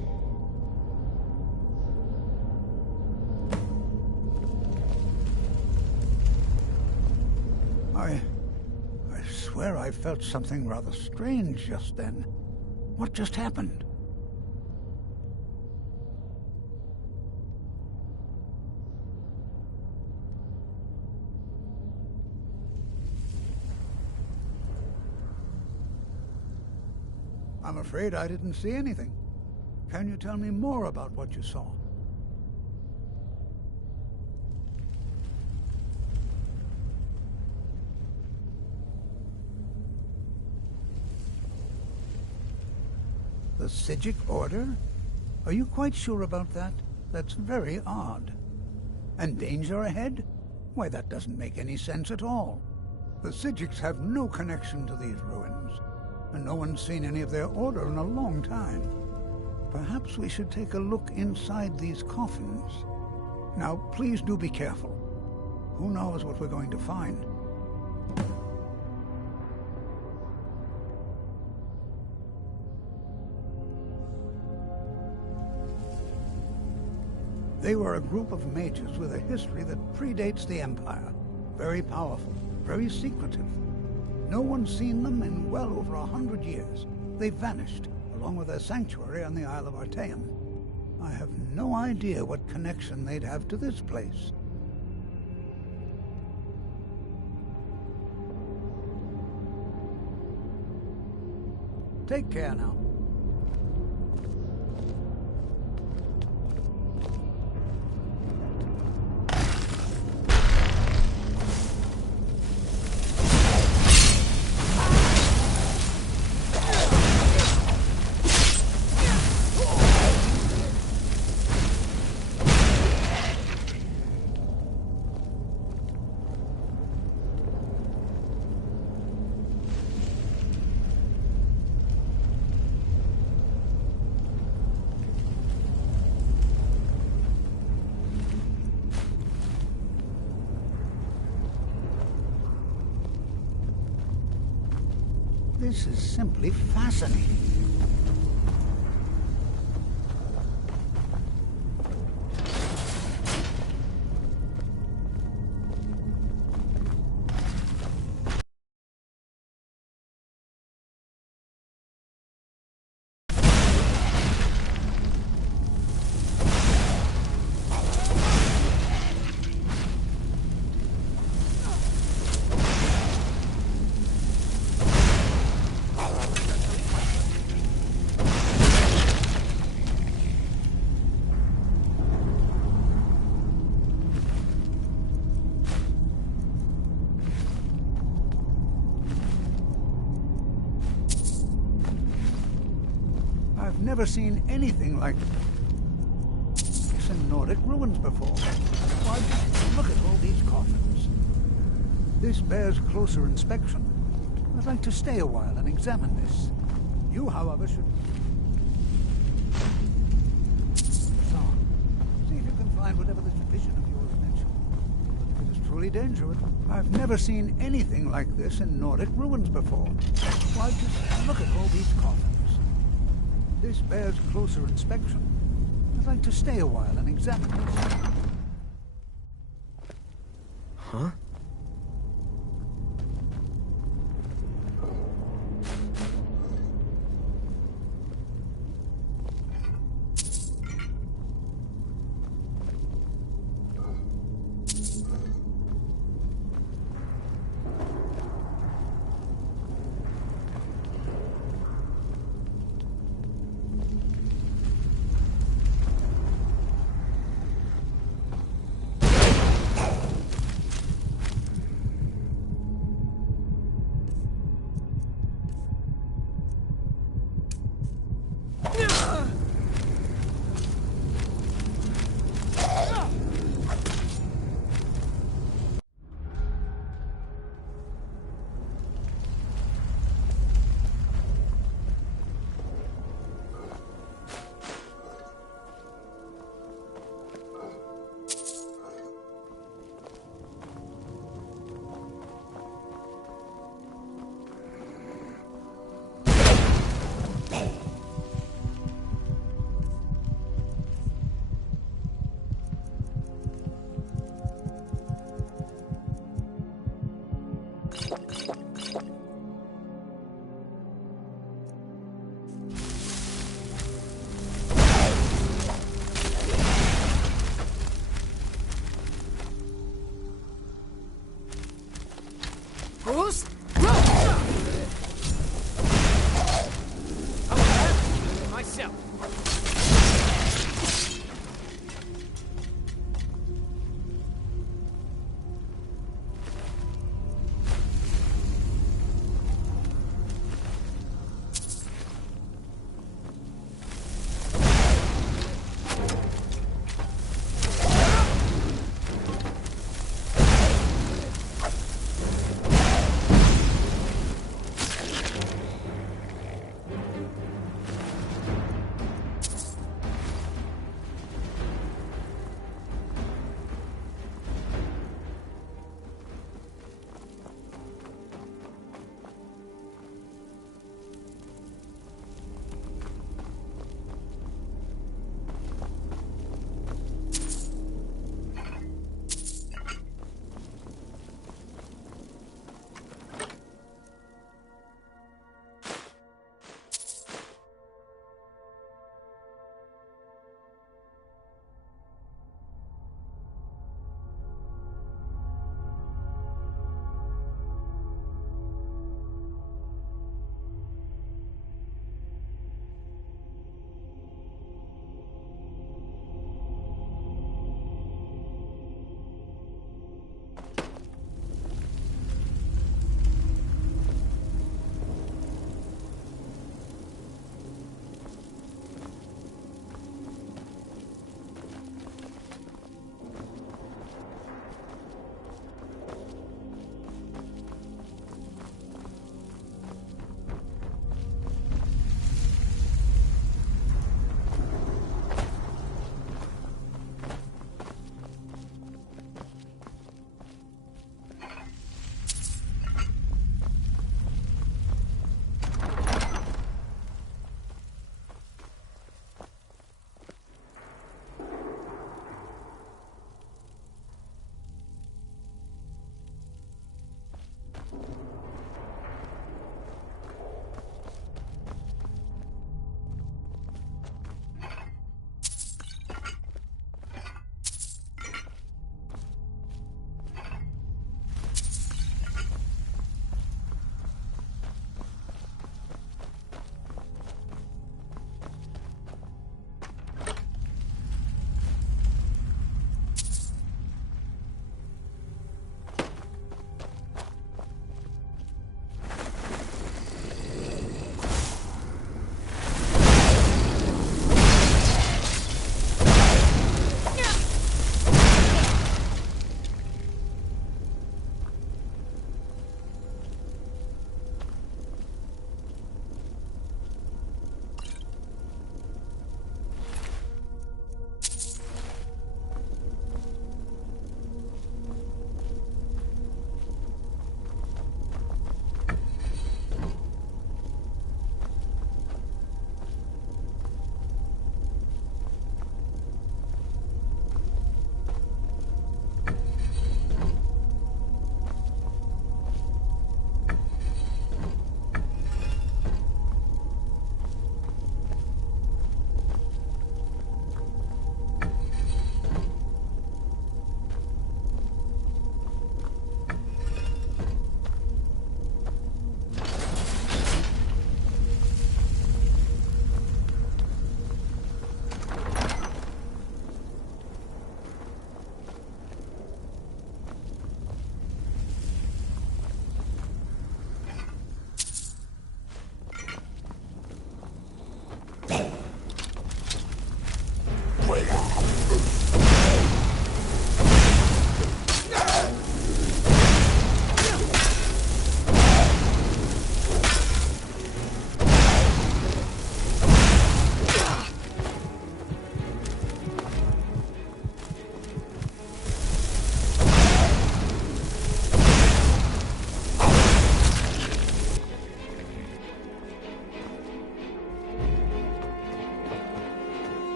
I swear I felt something rather strange just then. What just happened? I'm afraid I didn't see anything. Can you tell me more about what you saw? The Psijic Order? Are you quite sure about that? That's very odd. And danger ahead? Why, that doesn't make any sense at all. The Psijics have no connection to these ruins, and no one's seen any of their order in a long time. Perhaps we should take a look inside these coffins. Now, please do be careful. Who knows what we're going to find? They were a group of mages with a history that predates the Empire. Very powerful, very secretive. No one's seen them in well over 100 years. They vanished, along with their sanctuary on the Isle of Artaeum. I have no idea what connection they'd have to this place. Take care now. This is simply fascinating. I've never seen anything like this in Nordic ruins before. Why, just look at all these coffins. This bears closer inspection. I'd like to stay a while and examine this. You, however, should... So, see if you can find whatever this vision of yours mentioned. But it is truly dangerous. I've never seen anything like this in Nordic ruins before. Why, just look at all these coffins. This bears closer inspection. I'd like to stay a while and examine this. Huh?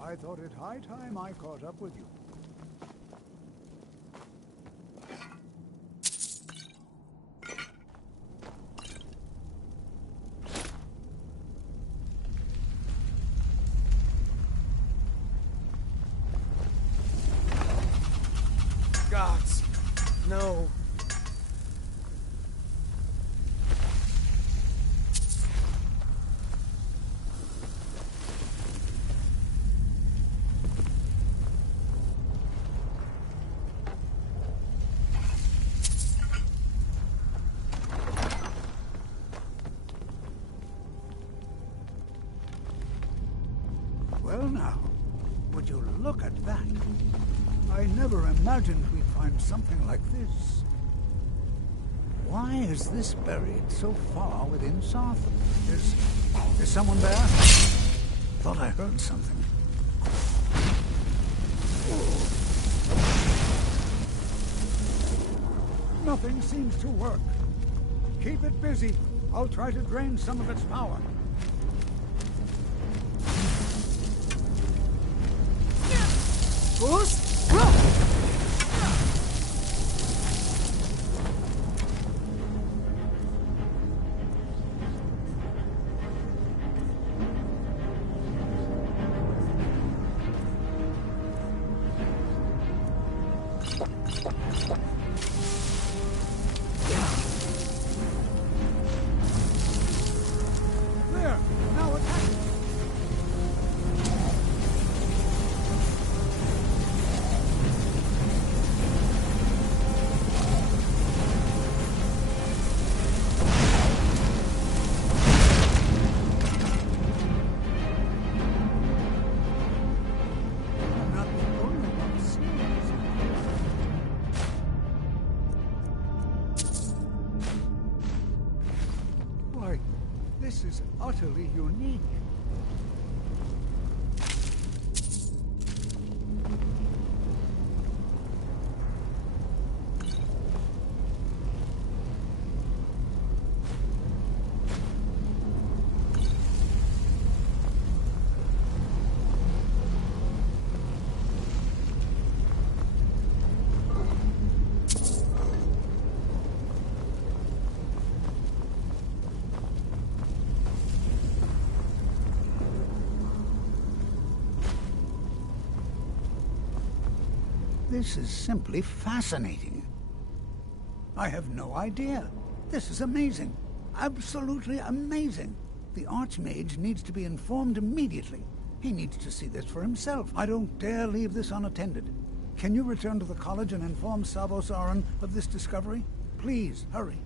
I thought it high time I caught up with you. Gods, no. Well now, would you look at that? I never imagined we'd find something like this. Why is this buried so far within Sartham? Is someone there? Thought I heard something. Nothing seems to work. Keep it busy. I'll try to drain some of its power. There! Now attack! Why, this is utterly unique. This is simply fascinating. I have no idea. This is amazing. Absolutely amazing. The Archmage needs to be informed immediately. He needs to see this for himself. I don't dare leave this unattended. Can you return to the college and inform Savos Aran of this discovery? Please, hurry.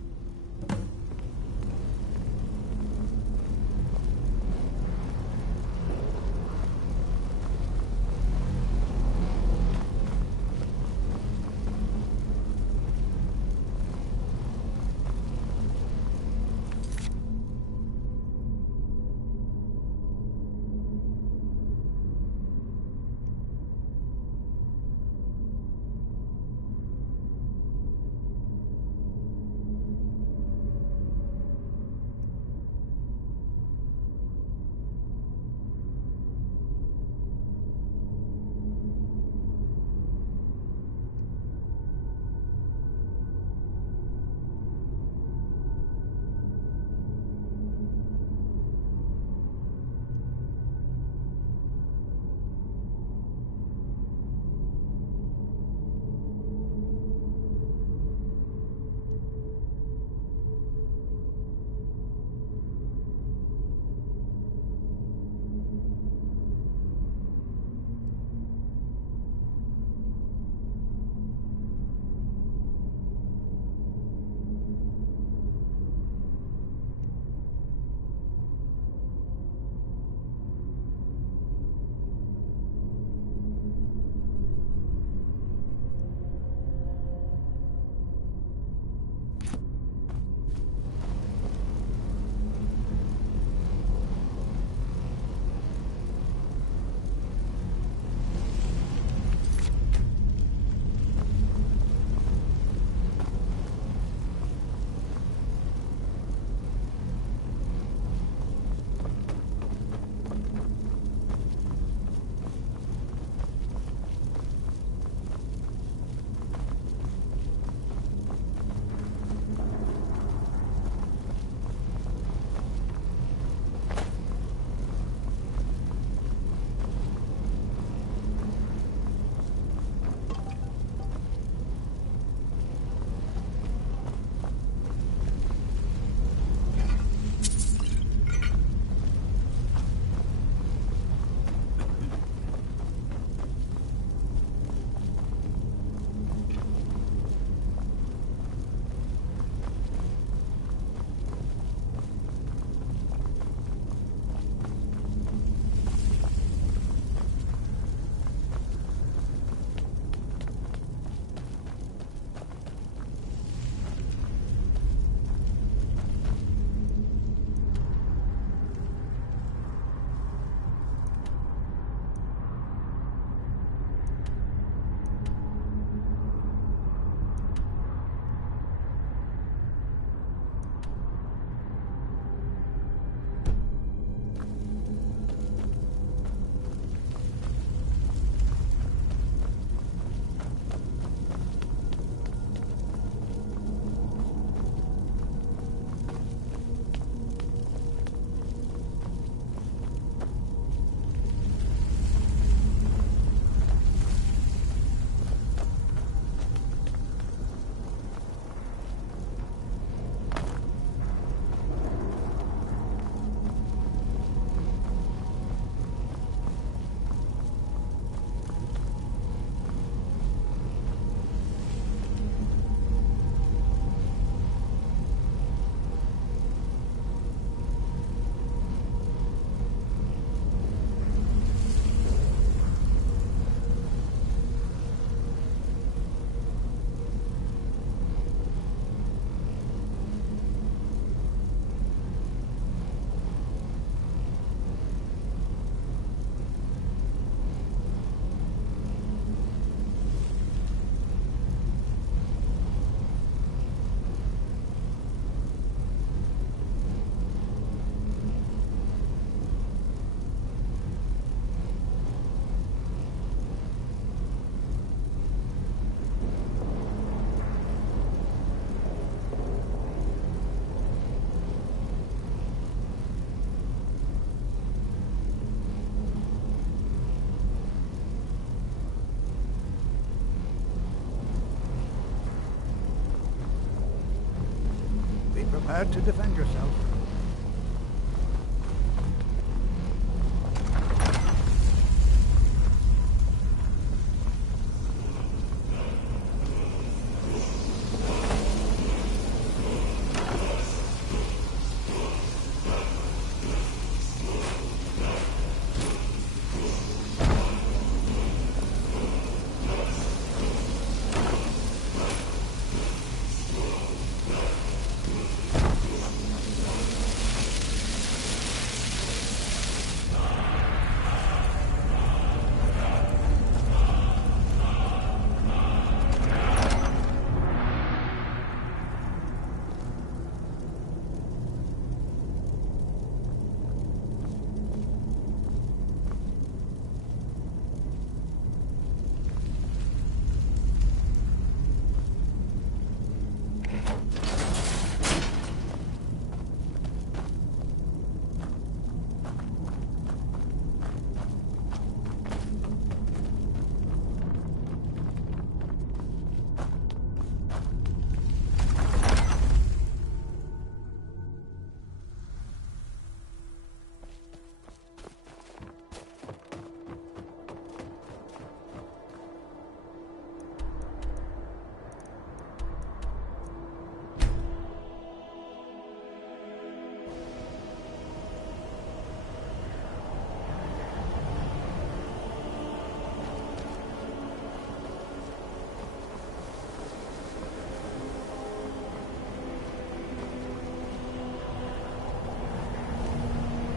prepared to defend yourself.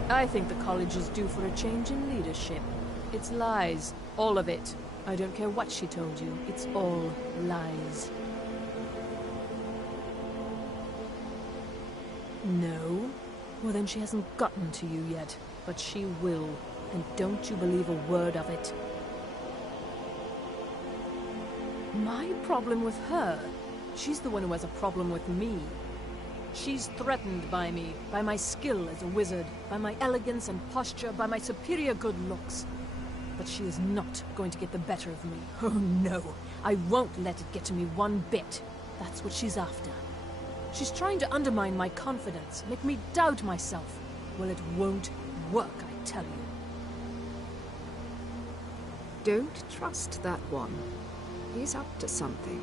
I think the college is due for a change in leadership. It's lies. All of it. I don't care what she told you. It's all lies. No? Well, then she hasn't gotten to you yet. But she will. And don't you believe a word of it. My problem with her? She's the one who has a problem with me. She's threatened by me, by my skill as a wizard, by my elegance and posture, by my superior good looks. But she is not going to get the better of me. Oh no, I won't let it get to me one bit. That's what she's after. She's trying to undermine my confidence, make me doubt myself. Well, it won't work, I tell you. Don't trust that one. He's up to something.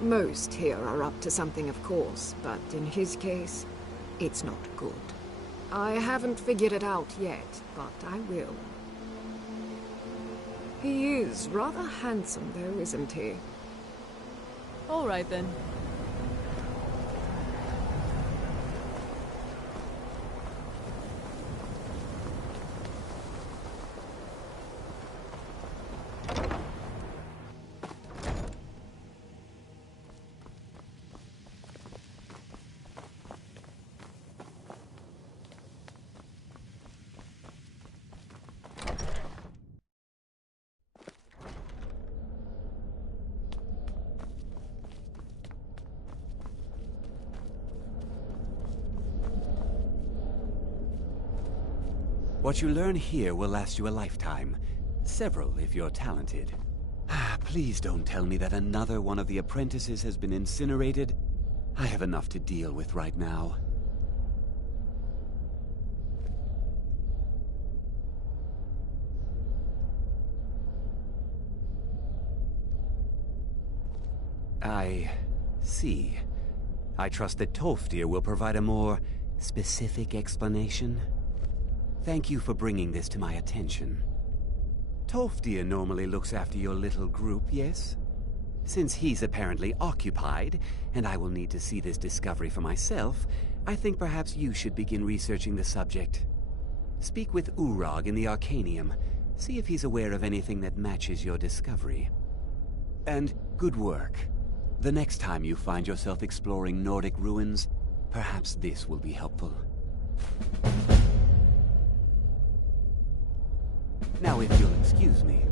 Most here are up to something, of course, but in his case, it's not good. I haven't figured it out yet, but I will. He is rather handsome, though, isn't he? All right, then. What you learn here will last you a lifetime. Several, if you're talented. Please don't tell me that another one of the apprentices has been incinerated. I have enough to deal with right now. I see. I trust that Tolfdir will provide a more specific explanation. Thank you for bringing this to my attention. Tolfdir normally looks after your little group, yes? Since he's apparently occupied, and I will need to see this discovery for myself, I think perhaps you should begin researching the subject. Speak with Urag in the Arcanium. See if he's aware of anything that matches your discovery. And good work. The next time you find yourself exploring Nordic ruins, perhaps this will be helpful. Now, if you'll excuse me.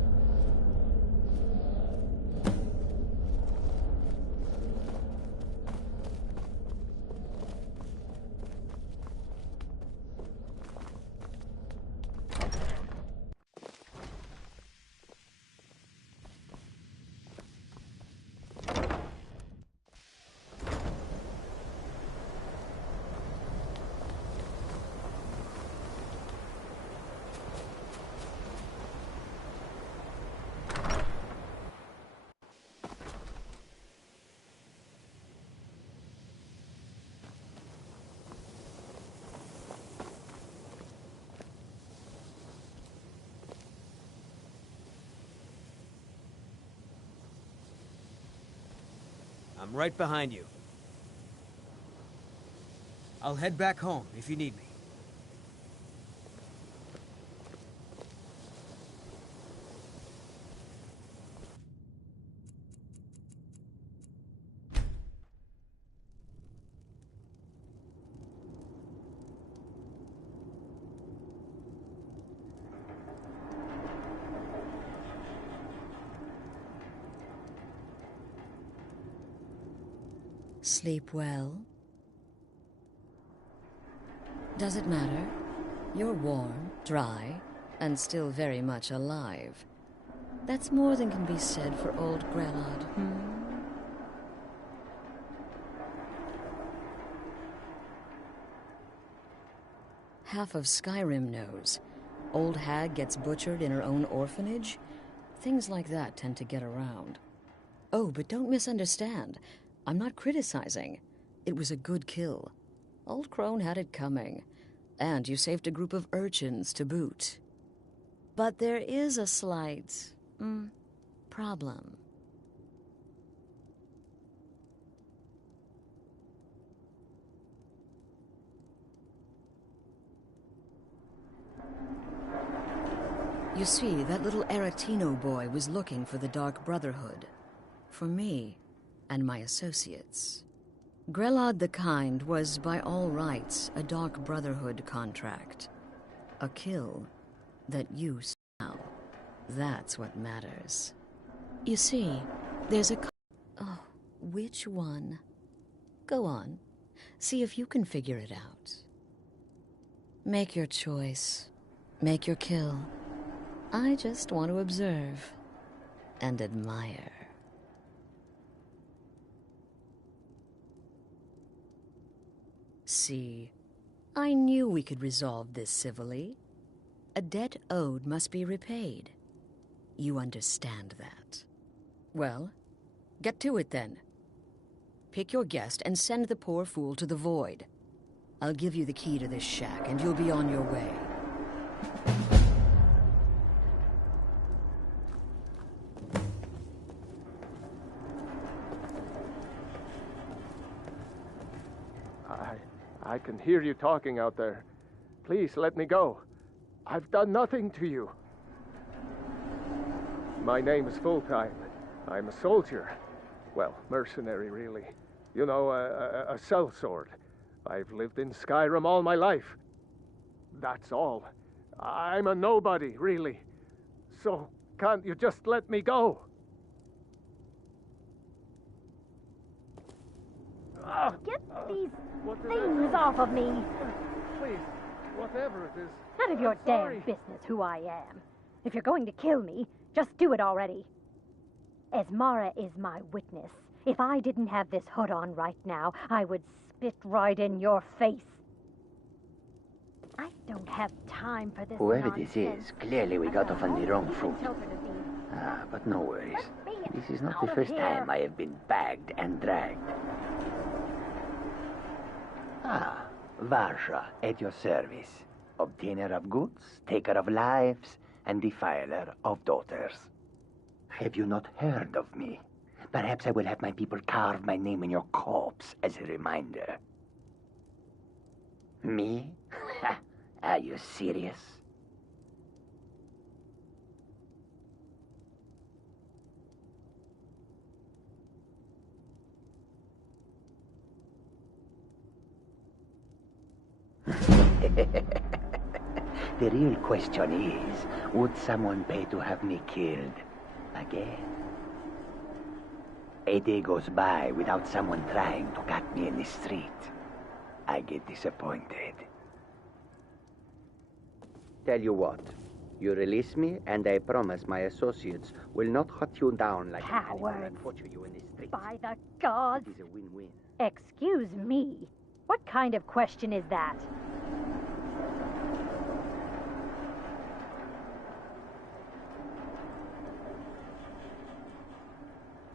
I'm right behind you. I'll head back home if you need me. Sleep well? Does it matter? You're warm, dry, and still very much alive. That's more than can be said for old Grelod, Half of Skyrim knows. Old hag gets butchered in her own orphanage. Things like that tend to get around. Oh, but don't misunderstand. I'm not criticizing. It was a good kill. Old Crone had it coming. And you saved a group of urchins to boot. But there is a slight, problem. You see, that little Aretino boy was looking for the Dark Brotherhood. For me and my associates. Grelod the Kind was, by all rights, a Dark Brotherhood contract. A kill that you saw. That's what matters. You see, there's a... Oh, which one? Go on. See if you can figure it out. Make your choice. Make your kill. I just want to observe and admire. See, I knew we could resolve this civilly. A debt owed must be repaid. You understand that. Well, get to it then. Pick your guest and send the poor fool to the void. I'll give you the key to this shack and you'll be on your way. I can hear you talking out there. Please let me go. I've done nothing to you. My name is Full-Time. I'm a soldier. Well, mercenary, really. You know, a sellsword. I've lived in Skyrim all my life. That's all. I'm a nobody, really. So, can't you just let me go? Get these things off of me! Please, whatever it is. None of your sorry. damn business who I am. If you're going to kill me, just do it already. Esmara is my witness. If I didn't have this hood on right now, I would spit right in your face. I don't have time for this Whoever nonsense. this is, clearly we got off on the wrong foot. But no worries. This is not the first time I have been bagged and dragged. Varsha, at your service. Obtainer of goods, taker of lives, and defiler of daughters. Have you not heard of me? Perhaps I will have my people carve my name in your corpse as a reminder. Me? Are you serious? The real question is, would someone pay to have me killed again? A day goes by without someone trying to cut me in the street. I get disappointed. Tell you what, you release me and I promise my associates will not hunt you down like an animal and butcher you in the street. By the gods! It is a win-win. Excuse me. What kind of question is that?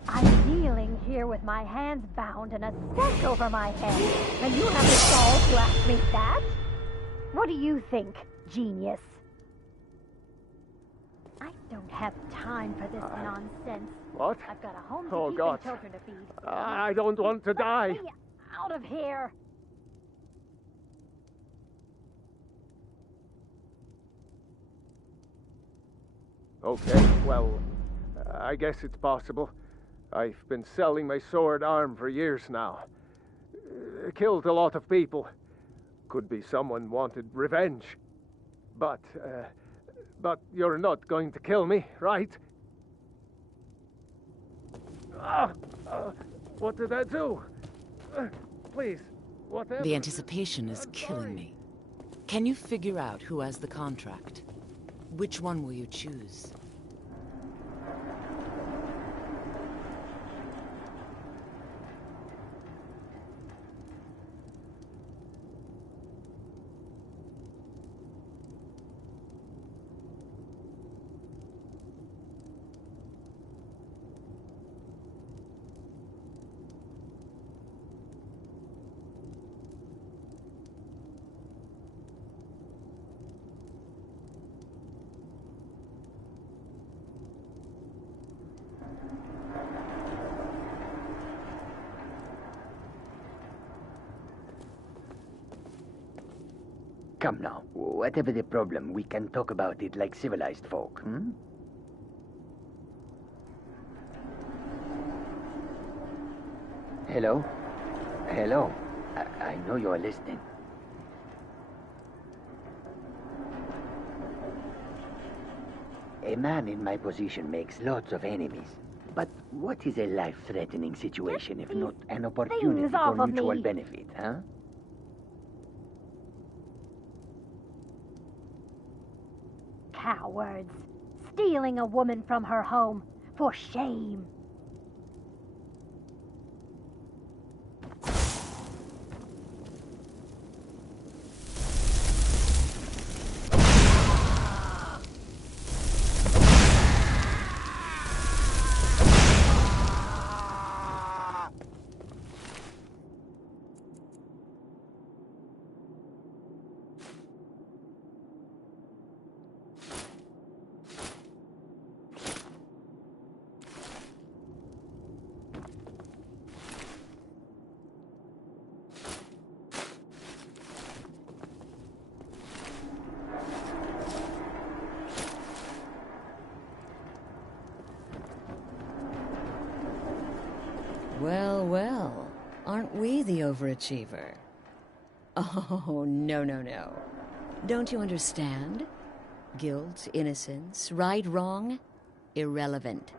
I'm kneeling here with my hands bound and a sack over my head, and you have the gall to ask me that? What do you think, genius? I don't have time for this nonsense. What? I've got a home to Oh, keep God. and children to feed. I don't want to die. Let me out of here. Okay, well, I guess it's possible. I've been selling my sword arm for years now. Killed a lot of people. Could be someone wanted revenge. But you're not going to kill me, right? What did I do? Please, whatever. The anticipation is killing me. Can you figure out who has the contract? Which one will you choose? Come now, whatever the problem, we can talk about it like civilized folk, Hello? Hello? I know you're listening. A man in my position makes lots of enemies. But what is a life-threatening situation if not an opportunity for mutual benefit, huh? Cowards. Stealing a woman from her home. For shame. Well, well, aren't we the overachiever? Oh, no, no, no. Don't you understand? Guilt, innocence, right, wrong, irrelevant.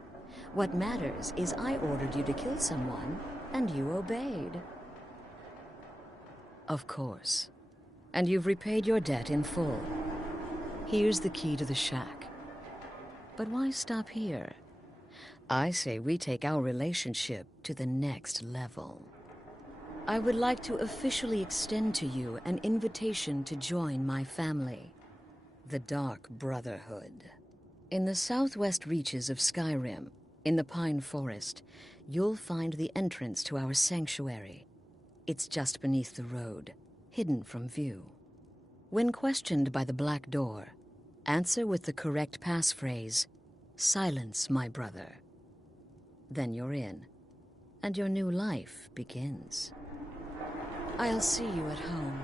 What matters is I ordered you to kill someone, and you obeyed. Of course. And you've repaid your debt in full. Here's the key to the shack. But why stop here? I say we take our relationship to the next level. I would like to officially extend to you an invitation to join my family, the Dark Brotherhood. In the southwest reaches of Skyrim, in the Pine Forest, you'll find the entrance to our sanctuary. It's just beneath the road, hidden from view. When questioned by the Black Door, answer with the correct passphrase, "Silence, my brother." Then you're in, and your new life begins. I'll see you at home.